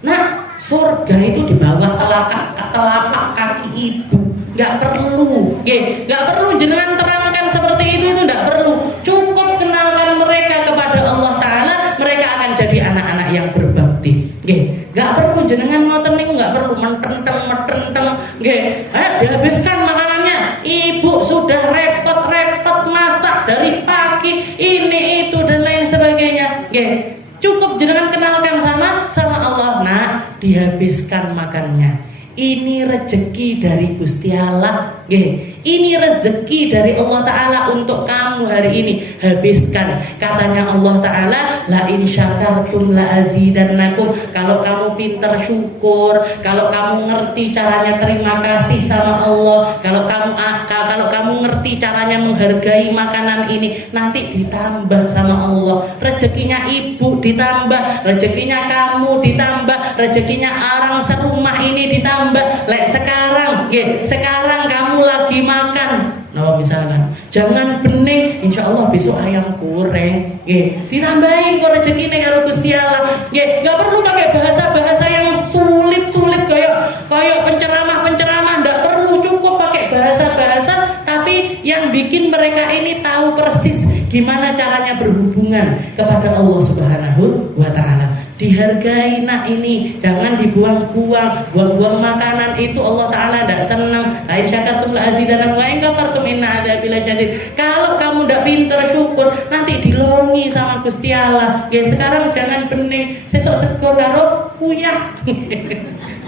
Nah, surga itu di bawah telapak kaki ibu. Nggak perlu jenengan terangkan seperti itu nggak perlu. Cukup kenalkan mereka kepada Allah Ta'ala, mereka akan jadi anak-anak yang berbakti. Nggih, enggak perlu jenengan ngoten niku, enggak perlu metenteng. Nggih, ayo dihabiskan makanannya. Ibu sudah repot-repot masak dari pagi, ini itu dan lain sebagainya. Nggih, cukup jenengan kenalkan sama Allah. Nah, dihabiskan makannya. Ini rezeki dari Gusti Allah. Ini rezeki dari Allah Ta'ala untuk kamu hari ini. Habiskan. Katanya Allah Ta'ala, la in syakartum la azidannakum. Kalau kamu pintar syukur, kalau kamu ngerti caranya terima kasih sama Allah, kalau kamu ngerti caranya menghargai makanan ini, nanti ditambah sama Allah. Rezekinya ibu ditambah, rezekinya kamu ditambah, rezekinya orang serumah ini ditambah. Lek sekarang kamu lagi makan, nah misalkan jangan bening, insya Allah besok ayam goreng, ditambahin kok rezekinya karo Gusti Allah. Nggak perlu pakai bahasa yang sulit kayak penceramah, nggak perlu, cukup pakai bahasa tapi yang bikin mereka ini tahu persis gimana caranya berhubungan kepada Allah Subhanahu wa Ta'ala. Dihargai nak ini, jangan dibuang-buang. Buang-buang makanan itu Allah Ta'ala tidak senang. La in syakartum la azidannakum wa in kafartum inna adzabi lasyadid. Kalau kamu tidak pintar syukur, nanti dilongi sama Gusti Allah. Sekarang jangan bening, sesok sego karo kuyah.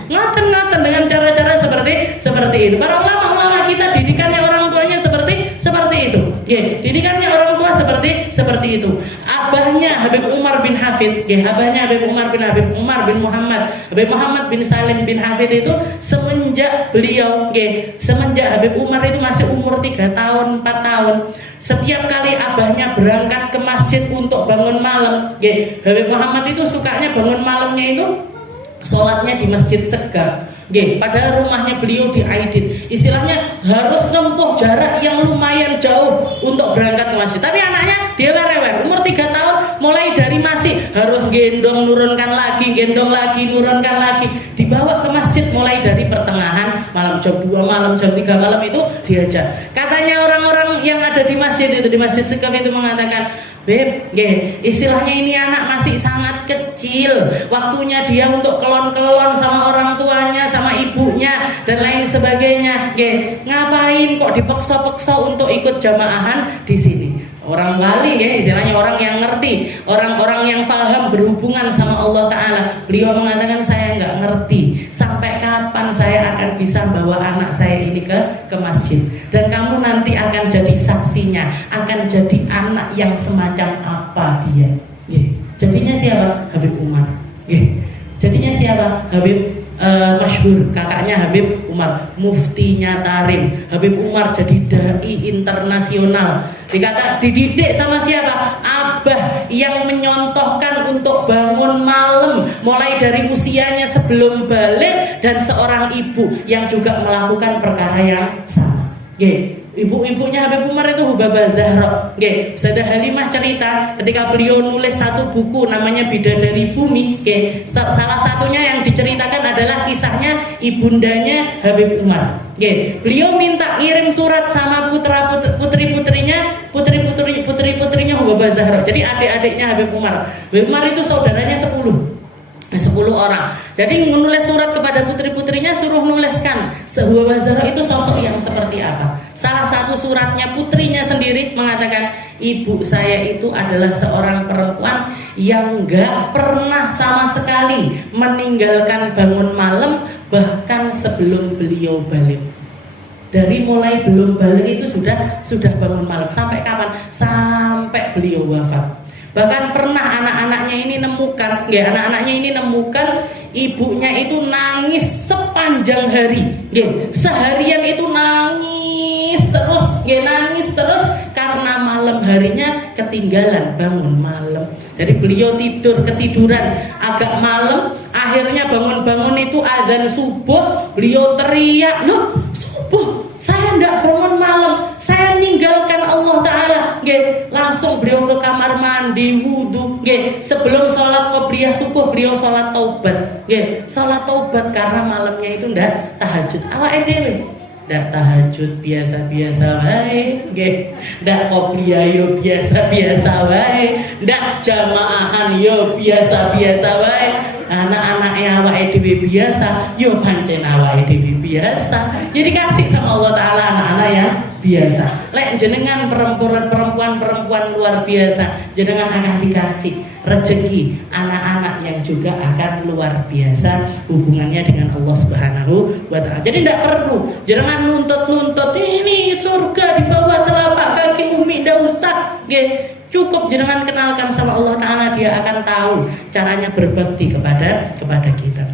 Ngaten dengan cara-cara seperti itu. Para ulama kita didikannya orang tuanya seperti itu. Didikannya orang tua seperti itu. Abahnya Habib Umar bin Hafid, abahnya Habib Umar bin Muhammad bin Salim bin Hafid itu semenjak Habib Umar itu masih umur 3 tahun 4 tahun, setiap kali abahnya berangkat ke masjid untuk bangun malam, Habib Muhammad itu sukanya bangun malamnya itu sholatnya di Masjid Segaf. Padahal rumahnya beliau di Aidit, istilahnya harus tempuh jarak yang lumayan jauh untuk berangkat ke masjid. Tapi anaknya dia rewel, umur 3 tahun, mulai dari masih harus gendong nurunkan lagi, nurunkan lagi, dibawa ke masjid mulai dari pertengahan malam, jam 2 malam, jam 3 malam itu diajak. Katanya orang-orang yang ada di masjid itu, di Masjid Segaf itu mengatakan, Beb, istilahnya ini anak masih sangat kecil, waktunya dia untuk kelon-kelon sama orang tuanya, sama ibunya dan lain sebagainya. Ngapain kok dipeksa-peksa untuk ikut jamaahan di sini? Orang wali istilahnya orang yang ngerti, orang-orang yang paham berhubungan sama Allah Ta'ala. Beliau mengatakan, saya nggak ngerti sampai kapan saya akan bisa bawa anak saya ini ke masjid. Dan kamu nanti akan jadi saksinya, akan jadi anak yang semacam apa dia. Jadinya siapa? Habib Umar. Jadinya siapa? Habib masyhur, kakaknya Habib Umar, muftinya Tarim. Habib Umar jadi dai internasional. Dididik sama siapa? Abah yang menyontohkan untuk bangun malam mulai dari usianya sebelum balik, dan seorang ibu yang juga melakukan perkara yang sama. Ibu-ibunya Habib Umar itu Hubabah Zahra. Sayyidah Halimah cerita ketika beliau nulis satu buku namanya Bidadari Bumi. Salah satunya yang diceritakan adalah kisahnya ibundanya Habib Umar. Beliau minta ngirim surat sama putri-putrinya Hubabah Zahra. Jadi adik-adiknya Habib Umar. Habib Umar itu saudaranya 10 orang. Jadi menulis surat kepada putri-putrinya, suruh nuliskan Hubabah Zahra itu sosok yang seperti apa. Salah satu suratnya putrinya sendiri mengatakan, ibu saya itu adalah seorang perempuan yang gak pernah sama sekali meninggalkan bangun malam, bahkan sebelum beliau balik. Dari mulai belum balik itu sudah bangun malam. Sampai kapan? Sampai beliau wafat. Bahkan pernah anak-anaknya ini nemukan ibunya itu nangis sepanjang hari. Seharian itu nangis terus karena malam harinya ketinggalan bangun malam. Jadi beliau ketiduran agak malam, akhirnya bangun itu azan subuh, beliau teriak, "Loh, subuh, saya enggak bangun malam, saya meninggalkan Allah Ta'ala." Langsung beliau ke kamar mandi, wudu. Sebelum sholat qobliyah subuh, beliau sholat taubat. Sholat taubat karena malamnya itu enggak tahajud. Awake dhewe ndak tahajud biasa-biasa wae, nggih. Ndak qobliyah yo biasa-biasa wae, ndak jamaahan yo biasa-biasa wae. Anak-anaknya awake dhewe biasa, yo pancen awake dhewe biasa. Ya dikasih sama Allah Ta'ala anak-anak yang biasa. Lek jenengan perempuan luar biasa, jenengan akan dikasih rezeki anak-anak yang juga akan luar biasa hubungannya dengan Allah Subhanahu wa Ta'ala. Jadi tidak perlu jangan nuntut ini surga di bawah telapak kaki Umi, tidak usah. Cukup jenengan kenalkan sama Allah Ta'ala, dia akan tahu caranya berbakti kepada kita.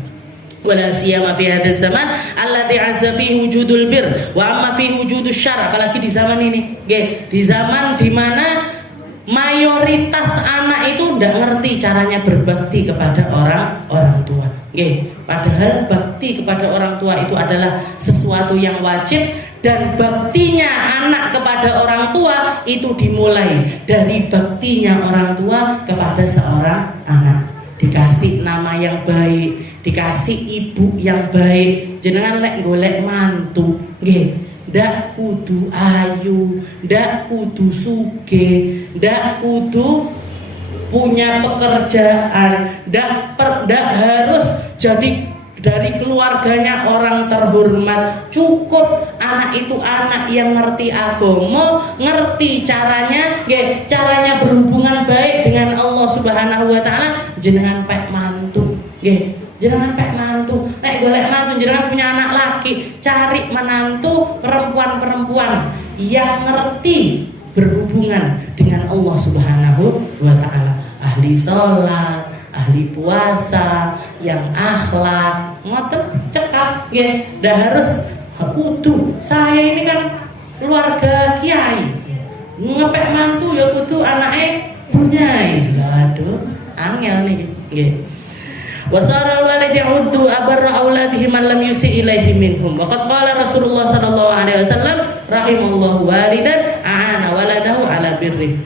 Wala siyama fi hadzal zaman allati 'azza fihi wujudul bir wa amma fihi wujudus syarr. Apalagi di zaman ini, di zaman di mana mayoritas anak itu tidak ngerti caranya berbakti kepada orang tua. Padahal bakti kepada orang tua itu adalah sesuatu yang wajib, dan baktinya anak kepada orang tua itu dimulai dari baktinya orang tua kepada seorang anak. Dikasih nama yang baik, dikasih ibu yang baik. Jenengan lek golek mantu, ndak kudu ayu, ndak kudu sugih, ndak kudu punya pekerjaan, ndak harus jadi dari keluarganya orang terhormat. Cukup anak itu anak yang ngerti agama, ngerti caranya berhubungan baik dengan Allah Subhanahu wa Ta'ala. Jenengan pek mantu, jenengan pek mantu. Nek golek mantu, jenengan punya anak laki, cari menantu perempuan yang ngerti berhubungan dengan Allah Subhanahu wa Ta'ala. Ahli sholat, ahli puasa, yang akhlak, ngoten cekap, ndak harus kudu. Saya ini kan keluarga kiai, ngepek mantu ya kudu anake bunyai. Aduh, angel nih. Wasaral walid ya'uddu abarra auladihi man lam yusi ilaihi minhum. Waqad qala Rasulullah sallallahu alaihi wasallam, rahimallahu walidan a'ana waladahu ala birri.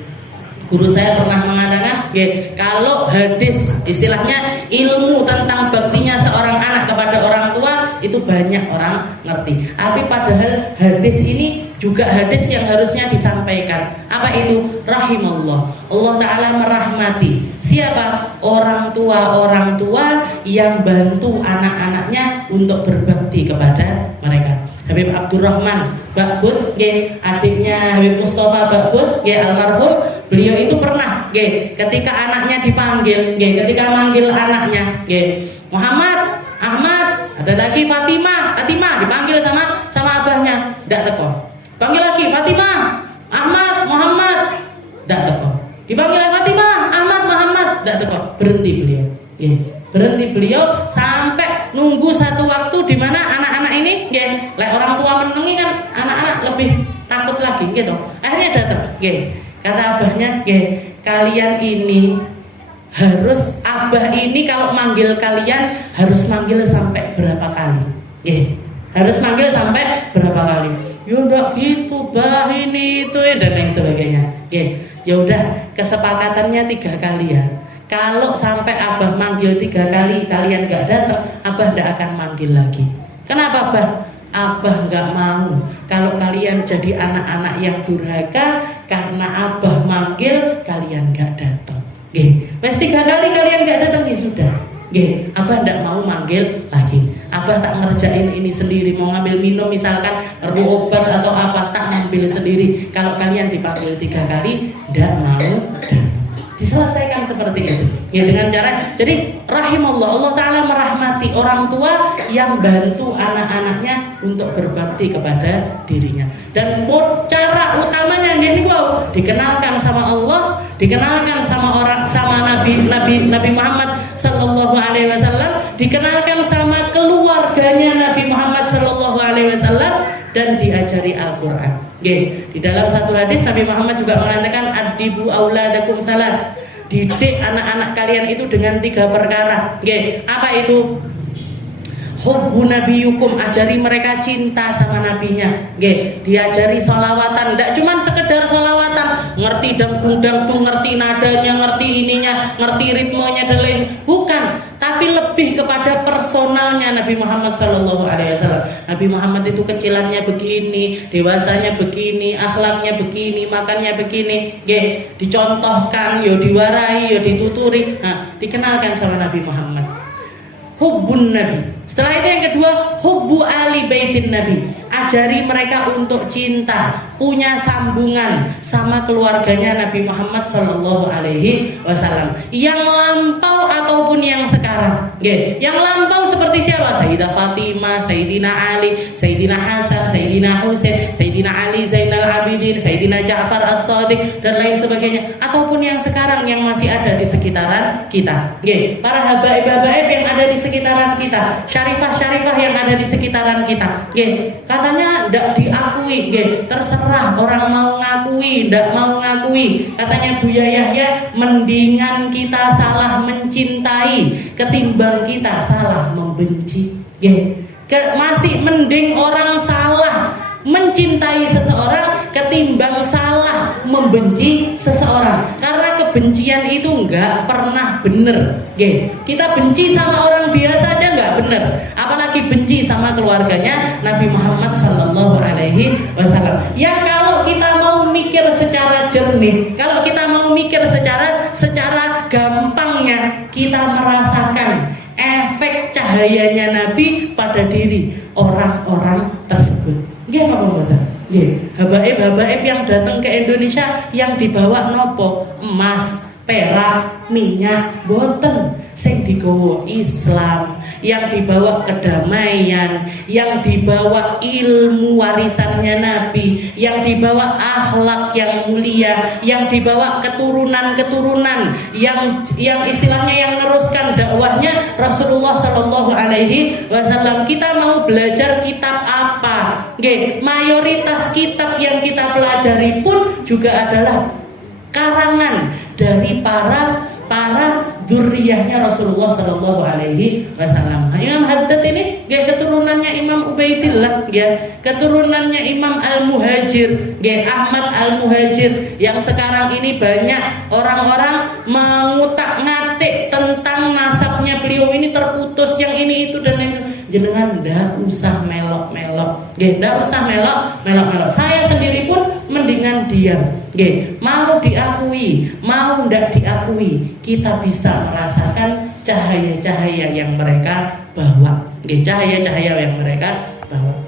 Guru saya pernah mengatakan, kalau hadis, istilahnya ilmu tentang baktinya seorang anak kepada orang tua itu banyak orang ngerti. Tapi padahal hadis ini juga hadis yang harusnya disampaikan. Apa itu? Rahimallah. Allah Ta'ala merahmati siapa? Orang tua yang bantu anak-anaknya untuk berbakti kepada mereka. Habib Abdurrahman Bakbut, adiknya Habib Mustafa Bakbut, almarhum, beliau itu pernah, ketika anaknya dipanggil, ketika manggil anaknya, Muhammad, Ahmad, ada lagi Fatimah, dipanggil sama abahnya, tidak teko. Panggil lagi Fatimah, Ahmad, Muhammad, tidak teko. Dipanggil lagi Fatimah, Ahmad, Muhammad, tidak teko. Berhenti beliau, berhenti beliau sampai nunggu satu waktu di mana anak-anak ini, like orang tua menengi kan anak-anak lebih takut lagi, gitu. Akhirnya datang, kata abahnya, kalian ini harus, abah ini kalau manggil kalian harus manggil sampai berapa kali, harus manggil sampai berapa kali. Yaudah gitu, bah ini itu dan lain sebagainya. Ya udah, kesepakatannya 3 kali ya. Kalau sampai abah manggil 3 kali kalian gak datang, abah gak akan manggil lagi. Kenapa abah? Abah gak mau kalau kalian jadi anak-anak yang durhaka karena abah manggil kalian gak datang. Wes 3 kali kalian gak datang, ya sudah. Abah gak mau manggil lagi. Abah tak ngerjain ini sendiri. Mau ngambil minum misalkan, perlu obat atau apa, tak ngambil sendiri. Kalau kalian dipanggil 3 kali gak mau datang. Diselesaikan seperti itu, dengan cara, jadi rahimallah, Allah Ta'ala merahmati orang tua yang bantu anak-anaknya untuk berbakti kepada dirinya. Dan cara utamanya ini dikenalkan sama Allah, dikenalkan sama Nabi Muhammad Sallallahu Alaihi Wasallam, dikenalkan sama keluarganya Nabi Muhammad Sallallahu Alaihi Wasallam, dan diajari Al-Quran. Di dalam satu hadis Nabi Muhammad juga mengatakan, adibu auladakum salat, didik anak-anak kalian itu dengan 3 perkara. Apa itu? Hubbu nabiyukum, ajari mereka cinta sama nabinya. Diajari sholawatan, tidak cuma sekedar sholawatan, ngerti dangdung, ngerti nadanya, ngerti ininya, ngerti ritmenya dan lain, bukan. Tapi lebih kepada personalnya Nabi Muhammad Sallallahu Alaihi Wasallam. Nabi Muhammad itu kecilannya begini, dewasanya begini, akhlaknya begini, makannya begini, dicontohkan, yo diwarai, yo dituturi, dikenalkan sama Nabi Muhammad. Hubbun Nabi. Setelah itu yang kedua, hubbu ali baitin Nabi. Ajari mereka untuk cinta, punya sambungan sama keluarganya Nabi Muhammad Sallallahu Alaihi Wasallam. Yang lampau ataupun yang sekarang. Yang lampau seperti siapa? Sayyidah Fatimah, Sayyidina Ali, Sayyidina Hasan, Sayyidina Husain, Sayyidina Ali Zainal Abidin, Sayyidina Ja'far As-Shadiq dan lain sebagainya. Ataupun yang sekarang yang masih ada di sekitaran kita. Para habaib-habaib yang ada di sekitaran kita, syarifah-syarifah yang ada di sekitaran kita. Katanya tidak diakui, terserah orang mau ngakui, tidak mau ngakui. Katanya Buya Yahya, mendingan kita salah mencintai ketimbang kita salah membenci. Masih mending orang salah mencintai seseorang ketimbang salah membenci seseorang. Karena kebencian itu nggak pernah bener. Kita benci sama orang biasa aja nggak bener, apalagi benci sama keluarganya Nabi Muhammad Sallallahu Alaihi Wasallam. Ya kalau kita mau mikir secara jernih, kalau kita mau mikir secara gampangnya, kita merasakan efek cahayanya Nabi pada diri orang-orang tersebut. Habaib-habaib yang datang ke Indonesia yang dibawa nopo? Emas, perak, minyak, boten. Sing digawa Islam, yang dibawa kedamaian, yang dibawa ilmu warisannya Nabi, yang dibawa akhlak yang mulia, yang dibawa keturunan-keturunan, yang istilahnya yang meneruskan dakwahnya Rasulullah Shallallahu Alaihi Wasallam. Kita mau belajar kitab apa? Mayoritas kitab yang kita pelajari pun juga adalah karangan dari para dzurriyyahnya Rasulullah Sallallahu Alaihi Wasallam. Imam Haddad ini keturunannya Imam Ubaidillah, keturunannya Imam Al-Muhajir, Ahmad Al-Muhajir, yang sekarang ini banyak orang-orang mengutak-ngatik tentang nasabnya beliau ini terputus, yang ini itu dan lain sebagainya. Jenengan ndak usah melok-melok, ndak usah melok-melok. Saya sendiri pun mendingan diam. Mau diakui, mau ndak diakui, kita bisa merasakan cahaya-cahaya yang mereka bawa. Cahaya-cahaya yang mereka bawa.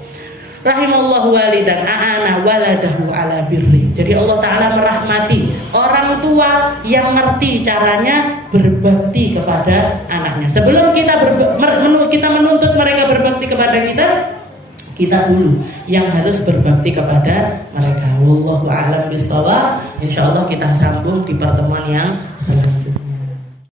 Rahimallahu walidan a'ana waladahu ala birri. Jadi Allah Ta'ala merahmati orang tua yang ngerti caranya berbakti kepada anaknya. Sebelum kita menuntut mereka berbakti kepada kita dulu yang harus berbakti kepada mereka. Wallahu a'lam bishawab. Insyaallah kita sambung di pertemuan yang selanjutnya.